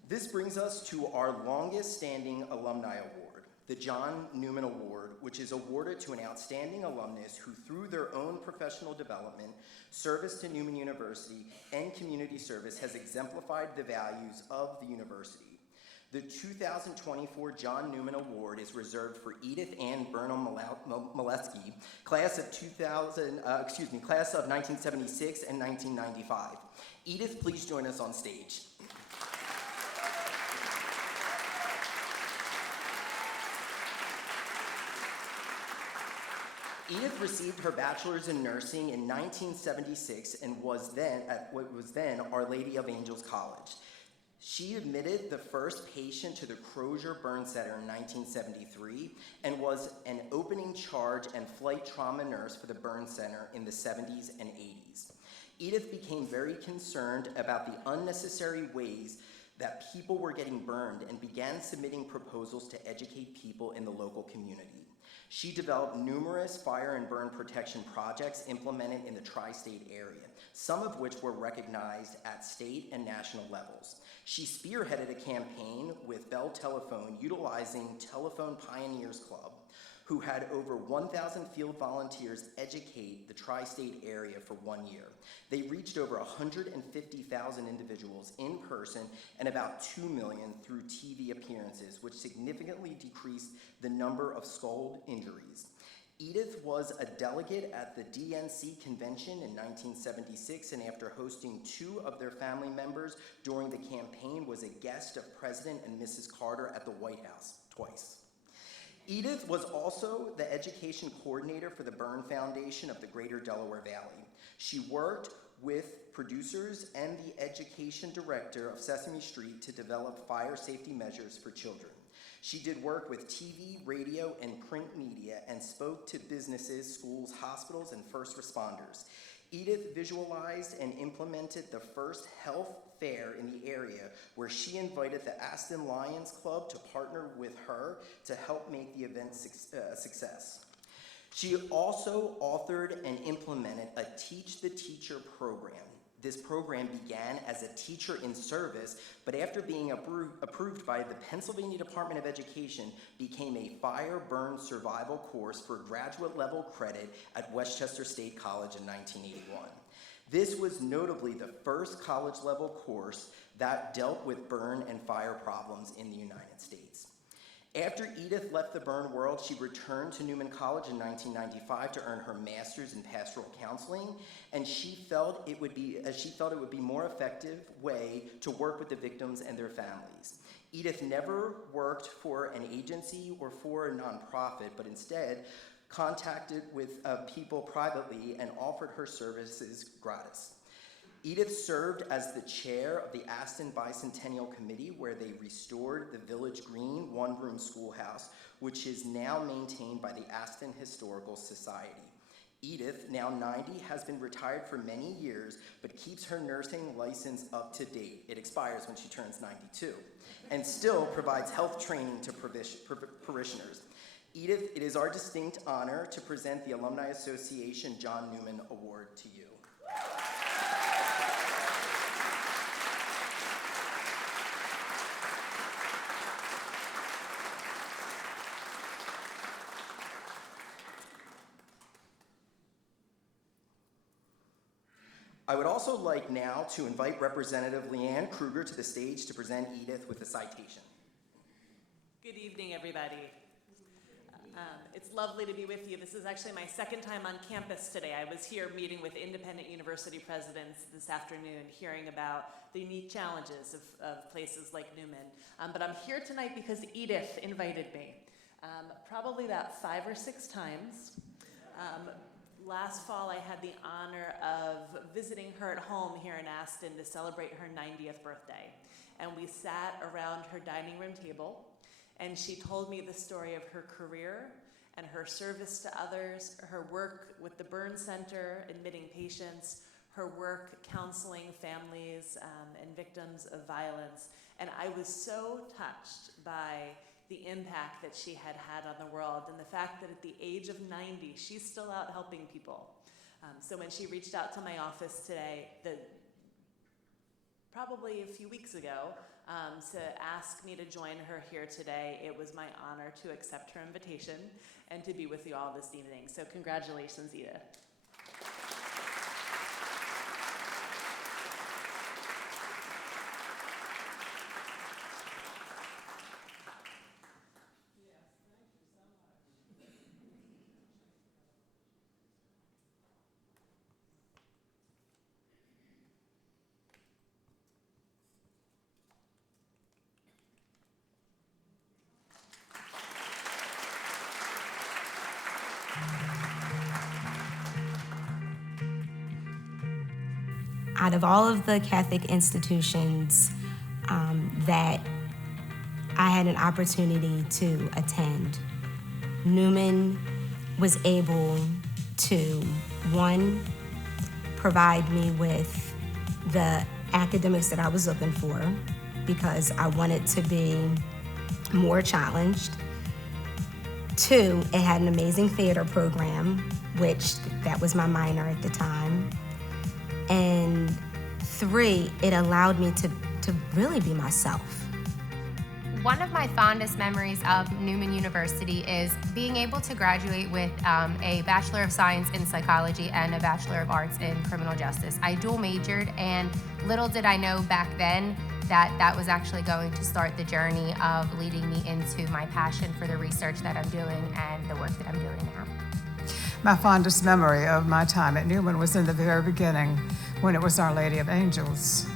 This brings us to our longest standing alumni award, the John Neumann Award, which is awarded to an outstanding alumnus who, through their own professional development, service to Neumann University, and community service, has exemplified the values of the university. The 2024 John Neumann Award is reserved for Edith and Burnham Maletsky, class of 1976 and 1995. Edith, please join us on stage. Edith received her bachelor's in nursing in 1976 and was then at what was then Our Lady of Angels College. She admitted the first patient to the Crozier Burn Center in 1973 and was an opening charge and flight trauma nurse for the Burn Center in the 70s and 80s. Edith became very concerned about the unnecessary ways that people were getting burned and began submitting proposals to educate people in the local community. She developed numerous fire and burn protection projects implemented in the tri-state area, some of which were recognized at state and national levels. She spearheaded a campaign with Bell Telephone utilizing Telephone Pioneers Club, who had over 1,000 field volunteers educate the tri-state area for 1 year. They reached over 150,000 individuals in person and about 2 million through TV appearances, which significantly decreased the number of skull injuries. Edith was a delegate at the DNC convention in 1976, and after hosting 2 of their family members during the campaign, was a guest of President and Mrs. Carter at the White House twice. Edith was also the education coordinator for the Burn Foundation of the Greater Delaware Valley. She worked with producers and the education director of Sesame Street to develop fire safety measures for children. She did work with TV, radio, and print media and spoke to businesses, schools, hospitals, and first responders. Edith visualized and implemented the first health fair in the area, where she invited the Aston Lions Club to partner with her to help make the event a success. She also authored and implemented a Teach the Teacher program. This program began as a teacher in service, but after being approved by the Pennsylvania Department of Education, became a fire burn survival course for graduate level credit at Westchester State College in 1981. This was notably the first college level course that dealt with burn and fire problems in the United States. After Edith left the burn world, she returned to Neumann College in 1995 to earn her master's in pastoral counseling, and she felt it would be a more effective way to work with the victims and their families. Edith never worked for an agency or for a nonprofit, but instead contacted with people privately and offered her services gratis. Edith served as the chair of the Aston Bicentennial Committee, where they restored the Village Green one-room schoolhouse, which is now maintained by the Aston Historical Society. Edith, now 90, has been retired for many years, but keeps her nursing license up to date. It expires when she turns 92, and still provides health training to parishioners. Edith, it is our distinct honor to present the Alumni Association John Neumann Award to you. I would also like now to invite Representative Leanne Kruger to the stage to present Edith with a citation. Good evening, everybody. It's lovely to be with you. This is actually my second time on campus today. I was here meeting with independent university presidents this afternoon, hearing about the unique challenges of places like Neumann. But I'm here tonight because Edith invited me, probably about 5 or 6 times. Last fall, I had the honor of visiting her at home here in Aston to celebrate her 90th birthday. And we sat around her dining room table, and she told me the story of her career and her service to others, her work with the Burn Center, admitting patients, her work counseling families and victims of violence. And I was so touched by the impact that she had had on the world and the fact that at the age of 90, she's still out helping people. So when she reached out to my office today, probably a few weeks ago, to ask me to join her here today, it was my honor to accept her invitation and to be with you all this evening. So congratulations, Edith. Out of all of the Catholic institutions that I had an opportunity to attend, Neumann was able to, one, provide me with the academics that I was looking for because I wanted to be more challenged. 2, it had an amazing theater program, which that was my minor at the time. And 3, it allowed me to really be myself. One of my fondest memories of Neumann University is being able to graduate with a Bachelor of Science in Psychology and a Bachelor of Arts in Criminal Justice. I dual majored, and little did I know back then that that was actually going to start the journey of leading me into my passion for the research that I'm doing and the work that I'm doing now. My fondest memory of my time at Neumann was in the very beginning when it was Our Lady of Angels.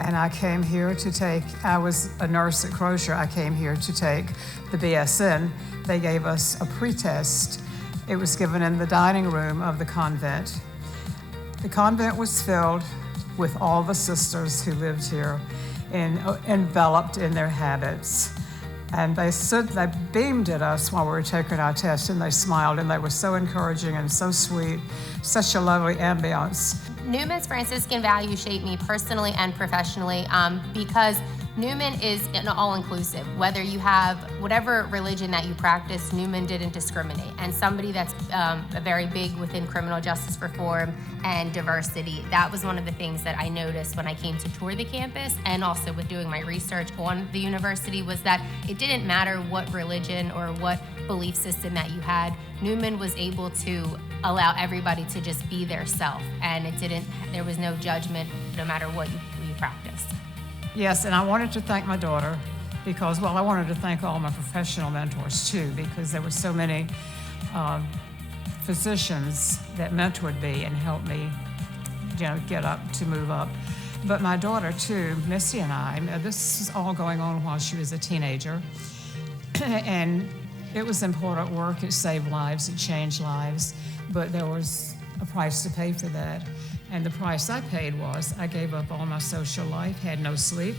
And I came here to take, I was a nurse at Crozier, I came here to take the BSN. They gave us a pretest. It was given in the dining room of the convent. The convent was filled with all the sisters who lived here, enveloped in their habits. And they beamed at us while we were taking our test, and they smiled, and they were so encouraging and so sweet, such a lovely ambiance. Neumann's Franciscan values shape me personally and professionally because Neumann is an all-inclusive. Whether you have whatever religion that you practice, Neumann didn't discriminate. And somebody that's very big within criminal justice reform and diversity, that was one of the things that I noticed when I came to tour the campus, and also with doing my research on the university, was that it didn't matter what religion or what belief system that you had. Neumann was able to allow everybody to just be their self, and there was no judgment no matter what you practiced. Yes, and I wanted to thank my daughter because, well, I wanted to thank all my professional mentors too, because there were so many physicians that mentored me and helped me, get up to move up. But my daughter too, Missy and I, this was all going on while she was a teenager, and it was important work. It saved lives, it changed lives, but there was a price to pay for that. And the price I paid was I gave up all my social life, had no sleep,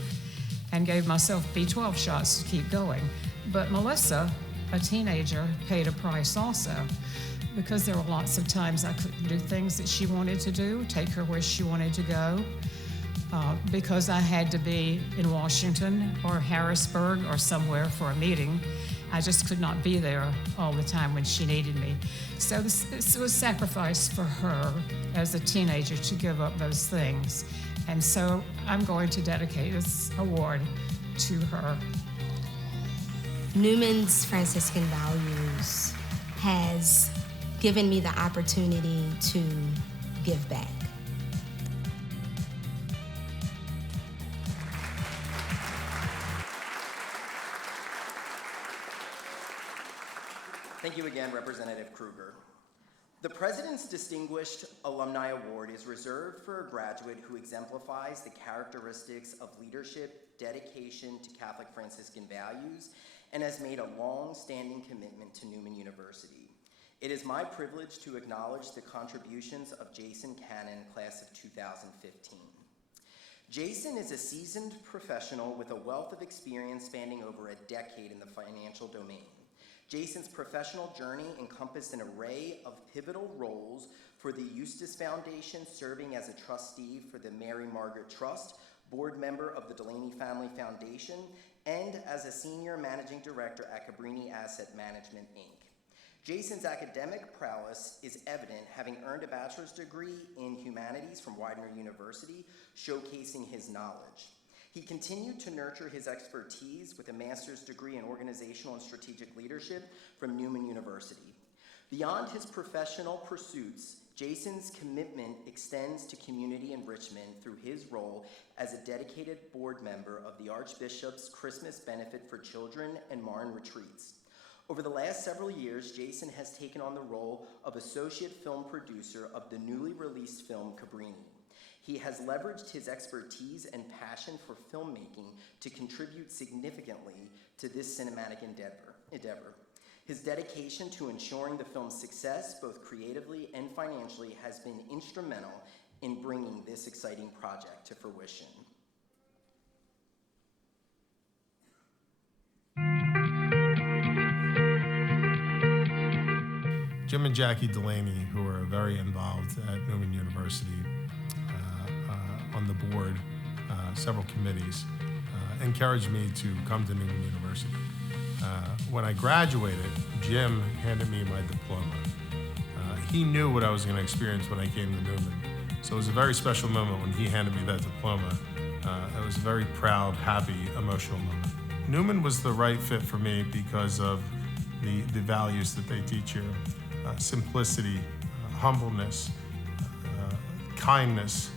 and gave myself B12 shots to keep going. But Melissa, a teenager, paid a price also, because there were lots of times I couldn't do things that she wanted to do, take her where she wanted to go, because I had to be in Washington or Harrisburg or somewhere for a meeting. I just could not be there all the time when she needed me. So this was sacrifice for her as a teenager to give up those things. And so I'm going to dedicate this award to her. Neumann's Franciscan values has given me the opportunity to give back. Thank you again, Representative Kruger. The President's Distinguished Alumni Award is reserved for a graduate who exemplifies the characteristics of leadership, dedication to Catholic Franciscan values, and has made a long-standing commitment to Neumann University. It is my privilege to acknowledge the contributions of Jason Cannon, class of 2015. Jason is a seasoned professional with a wealth of experience spanning over a decade in the financial domain. Jason's professional journey encompassed an array of pivotal roles for the Eustace Foundation, serving as a trustee for the Mary Margaret Trust, board member of the Delaney Family Foundation, and as a senior managing director at Cabrini Asset Management, Inc. Jason's academic prowess is evident, having earned a bachelor's degree in Humanities from Widener University, showcasing his knowledge. He continued to nurture his expertise with a master's degree in organizational and strategic leadership from Neumann University. Beyond his professional pursuits, Jason's commitment extends to community enrichment through his role as a dedicated board member of the Archbishop's Christmas Benefit for Children and Marne Retreats. Over the last several years, Jason has taken on the role of associate film producer of the newly released film Cabrini. He has leveraged his expertise and passion for filmmaking to contribute significantly to this cinematic endeavor. His dedication to ensuring the film's success, both creatively and financially, has been instrumental in bringing this exciting project to fruition. Jim and Jackie Delaney, who are very involved at Neumann University, on the board, several committees, encouraged me to come to Neumann University. When I graduated, Jim handed me my diploma. He knew what I was going to experience when I came to Neumann, so it was a very special moment when he handed me that diploma. It was a very proud, happy, emotional moment. Neumann was the right fit for me because of the values that they teach here. Simplicity, humbleness, kindness,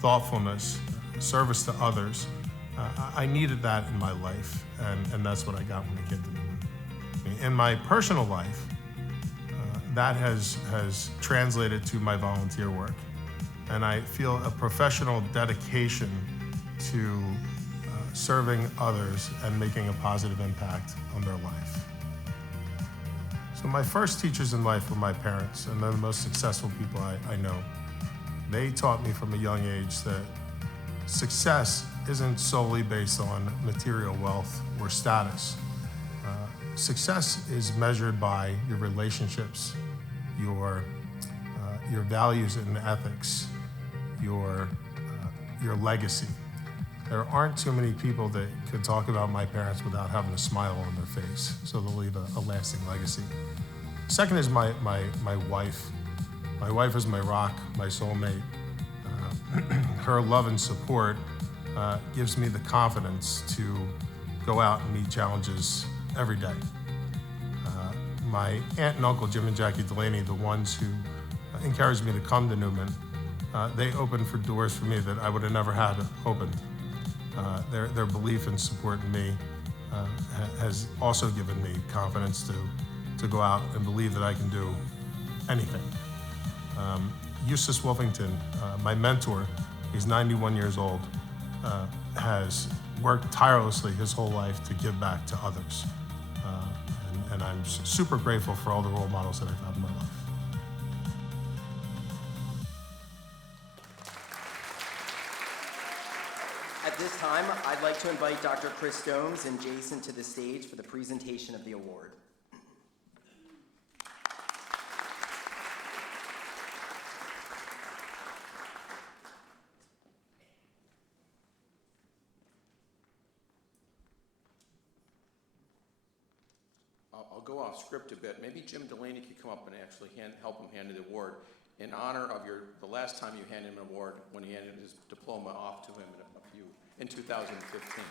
thoughtfulness, service to others. I needed that in my life, and that's what I got when I came to Neumann. In my personal life, that has translated to my volunteer work, and I feel a professional dedication to serving others and making a positive impact on their life. So my first teachers in life were my parents, and they're the most successful people I know. They taught me from a young age that success isn't solely based on material wealth or status. Success is measured by your relationships, your values and ethics, your legacy. There aren't too many people that could talk about my parents without having a smile on their face, so they'll leave a lasting legacy. Second is my wife. My wife is my rock, my soulmate. Her love and support gives me the confidence to go out and meet challenges every day. My aunt and uncle, Jim and Jackie Delaney, the ones who encouraged me to come to Neumann, they opened for doors for me that I would have never had opened. Their belief and support in me has also given me confidence to go out and believe that I can do anything. Eustace Wolfington, my mentor, he's 91 years old, has worked tirelessly his whole life to give back to others. And I'm super grateful for all the role models that I've had in my life. At this time, I'd like to invite Dr. Chris Domes and Jason to the stage for the presentation of the award. I'll go off script a bit. Maybe Jim Delaney could come up and actually help him hand the award in honor of the last time you handed him an award when he handed his diploma off to him in 2015.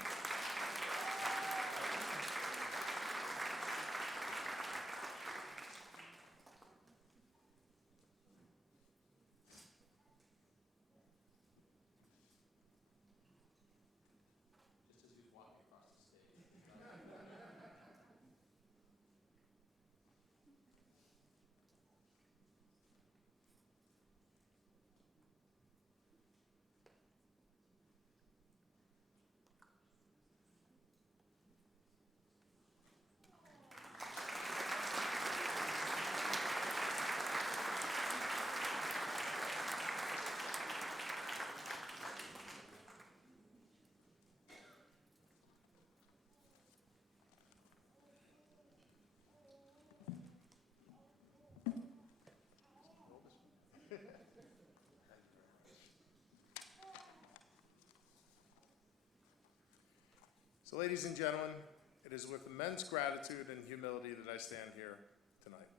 So ladies and gentlemen, it is with immense gratitude and humility that I stand here tonight,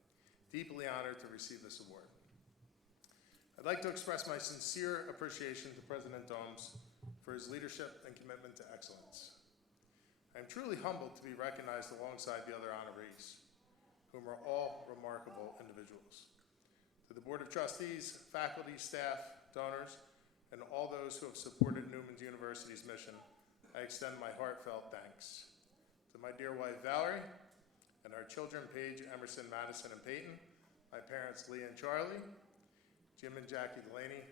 deeply honored to receive this award. I'd like to express my sincere appreciation to President Domes for his leadership and commitment to excellence. I am truly humbled to be recognized alongside the other honorees, whom are all remarkable individuals. To the Board of Trustees, faculty, staff, donors, and all those who have supported Neumann University's mission, I extend my heartfelt thanks. To my dear wife, Valerie, and our children, Paige, Emerson, Madison, and Peyton, my parents, Leah and Charlie, Jim and Jackie Delaney,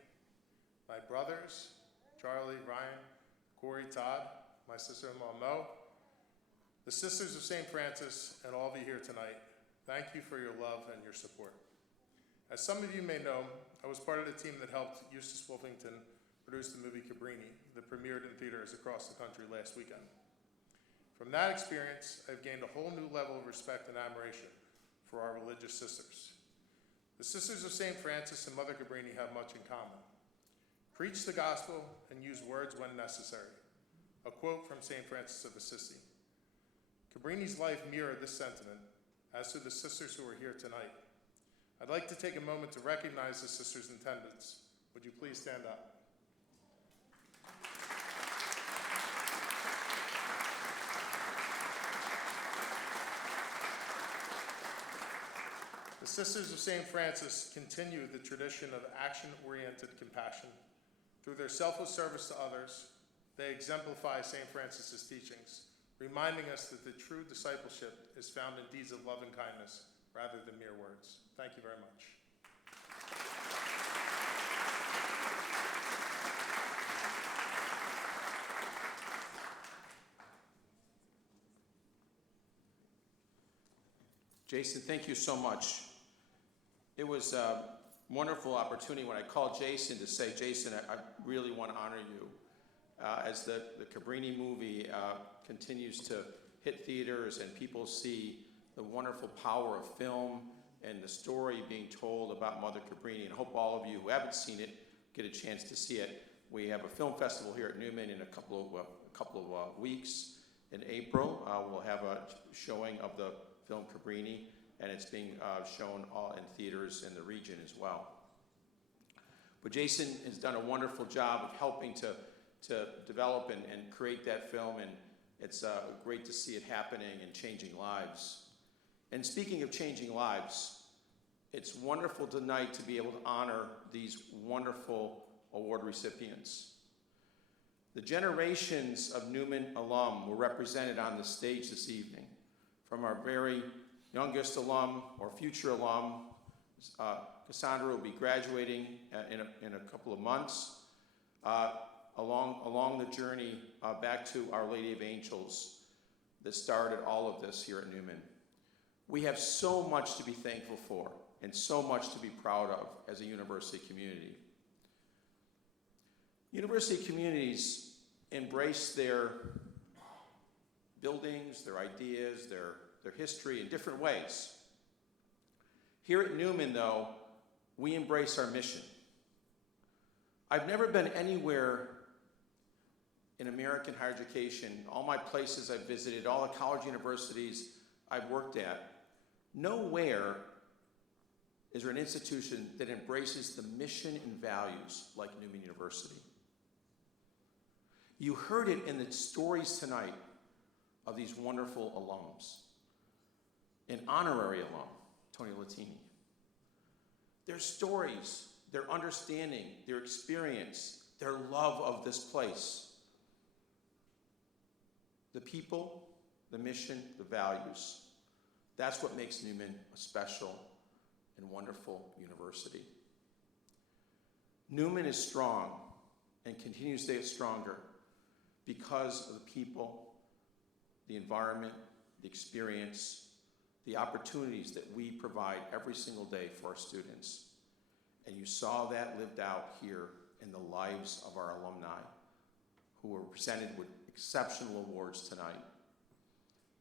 my brothers, Charlie, Ryan, Corey, Todd, my sister-in-law, Mo, the Sisters of St. Francis, and all of you here tonight, thank you for your love and your support. As some of you may know, I was part of the team that helped Eustace Wolfington produce the movie Cabrini that premiered in theaters across the country last weekend. From that experience, I've gained a whole new level of respect and admiration for our religious sisters. The Sisters of St. Francis and Mother Cabrini have much in common. Preach the gospel and use words when necessary. A quote from St. Francis of Assisi. Cabrini's life mirrored this sentiment, as do the sisters who are here tonight. I'd like to take a moment to recognize the sisters in attendance. Would you please stand up? The Sisters of St. Francis continue the tradition of action-oriented compassion. Through their selfless service to others, they exemplify St. Francis's teachings, reminding us that the true discipleship is found in deeds of love and kindness rather than mere words. Thank you very much. Jason, thank you so much. It was a wonderful opportunity when I called Jason to say, Jason, I really want to honor you. As the Cabrini movie continues to hit theaters and people see the wonderful power of film and the story being told about Mother Cabrini, and I hope all of you who haven't seen it get a chance to see it. We have a film festival here at Neumann in a couple of weeks. In April, we'll have a showing of the film Cabrini, and it's being shown all in theaters in the region as well. But Jason has done a wonderful job of helping to develop and create that film, and it's great to see it happening and changing lives. And speaking of changing lives, it's wonderful tonight to be able to honor these wonderful award recipients. The generations of Neumann alum were represented on the stage this evening, from our very youngest alum or future alum, Casandra will be graduating in a couple of months, along the journey back to Our Lady of Angels that started all of this here at Neumann. We have so much to be thankful for and so much to be proud of as a university community. University communities embrace their buildings, their ideas, their history in different ways. Here at Neumann, though, we embrace our mission. I've never been anywhere in American higher education, all my places I've visited, all the college universities I've worked at, Nowhere is there an institution that embraces the mission and values like Neumann University. You heard it in the stories tonight of these wonderful alums. An honorary alum, Tony Latini. Their stories, their understanding, their experience, their love of this place. The people, the mission, the values. That's what makes Neumann a special and wonderful university. Neumann is strong and continues to get stronger because of the people, the environment, the experience, the opportunities that we provide every single day for our students. And you saw that lived out here in the lives of our alumni who were presented with exceptional awards tonight.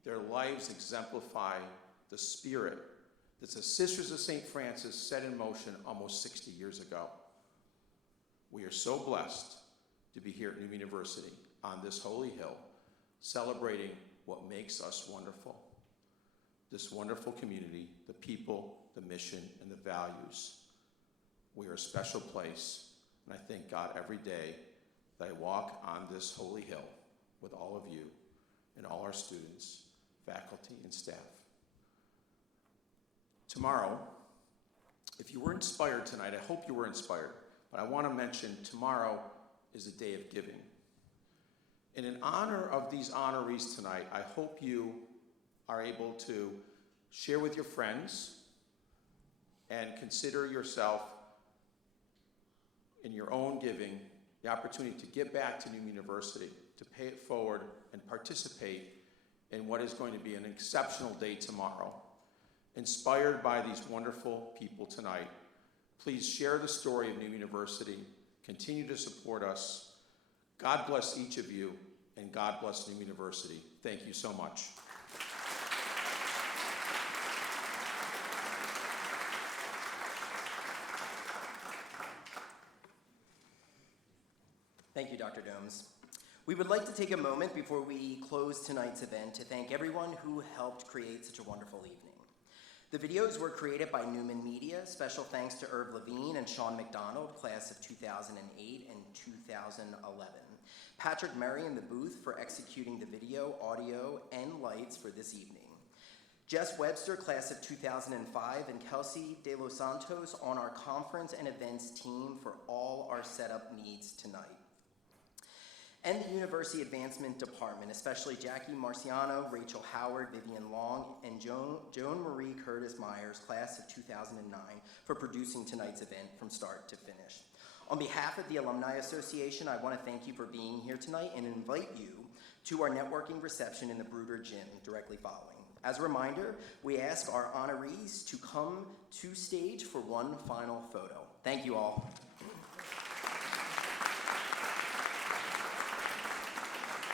Their lives exemplify the spirit that the Sisters of St. Francis set in motion almost 60 years ago. We are so blessed to be here at Neumann University on this holy hill, celebrating what makes us wonderful. This wonderful community, the people, the mission, and the values. We are a special place, and I thank God every day that I walk on this holy hill with all of you and all our students, faculty, and staff. Tomorrow, if you were inspired tonight, I hope you were inspired, but I want to mention tomorrow is a day of giving. And in honor of these honorees tonight, I hope you are able to share with your friends and consider yourself in your own giving the opportunity to give back to Neumann University, to pay it forward and participate in what is going to be an exceptional day tomorrow. Inspired by these wonderful people tonight, please share the story of Neumann University. Continue to support us. God bless each of you, and God bless Neumann University. Thank you so much. Thank you, Dr. Domes. We would like to take a moment before we close tonight's event to thank everyone who helped create such a wonderful evening. The videos were created by Neumann Media. Special thanks to Herb Levine and Sean McDonald, class of 2008 and 2011. Patrick Murray in the booth for executing the video, audio, and lights for this evening. Jess Webster, class of 2005, and Kelsey De Los Santos on our conference and events team for all our setup needs tonight. And the University Advancement Department, especially Jackie Marciano, Rachel Howard, Vivian Long, and Joan Marie Curtis Myers, class of 2009, for producing tonight's event from start to finish. On behalf of the Alumni Association, I want to thank you for being here tonight and invite you to our networking reception in the Bruder Gym directly following. As a reminder, we ask our honorees to come to stage for one final photo. Thank you all.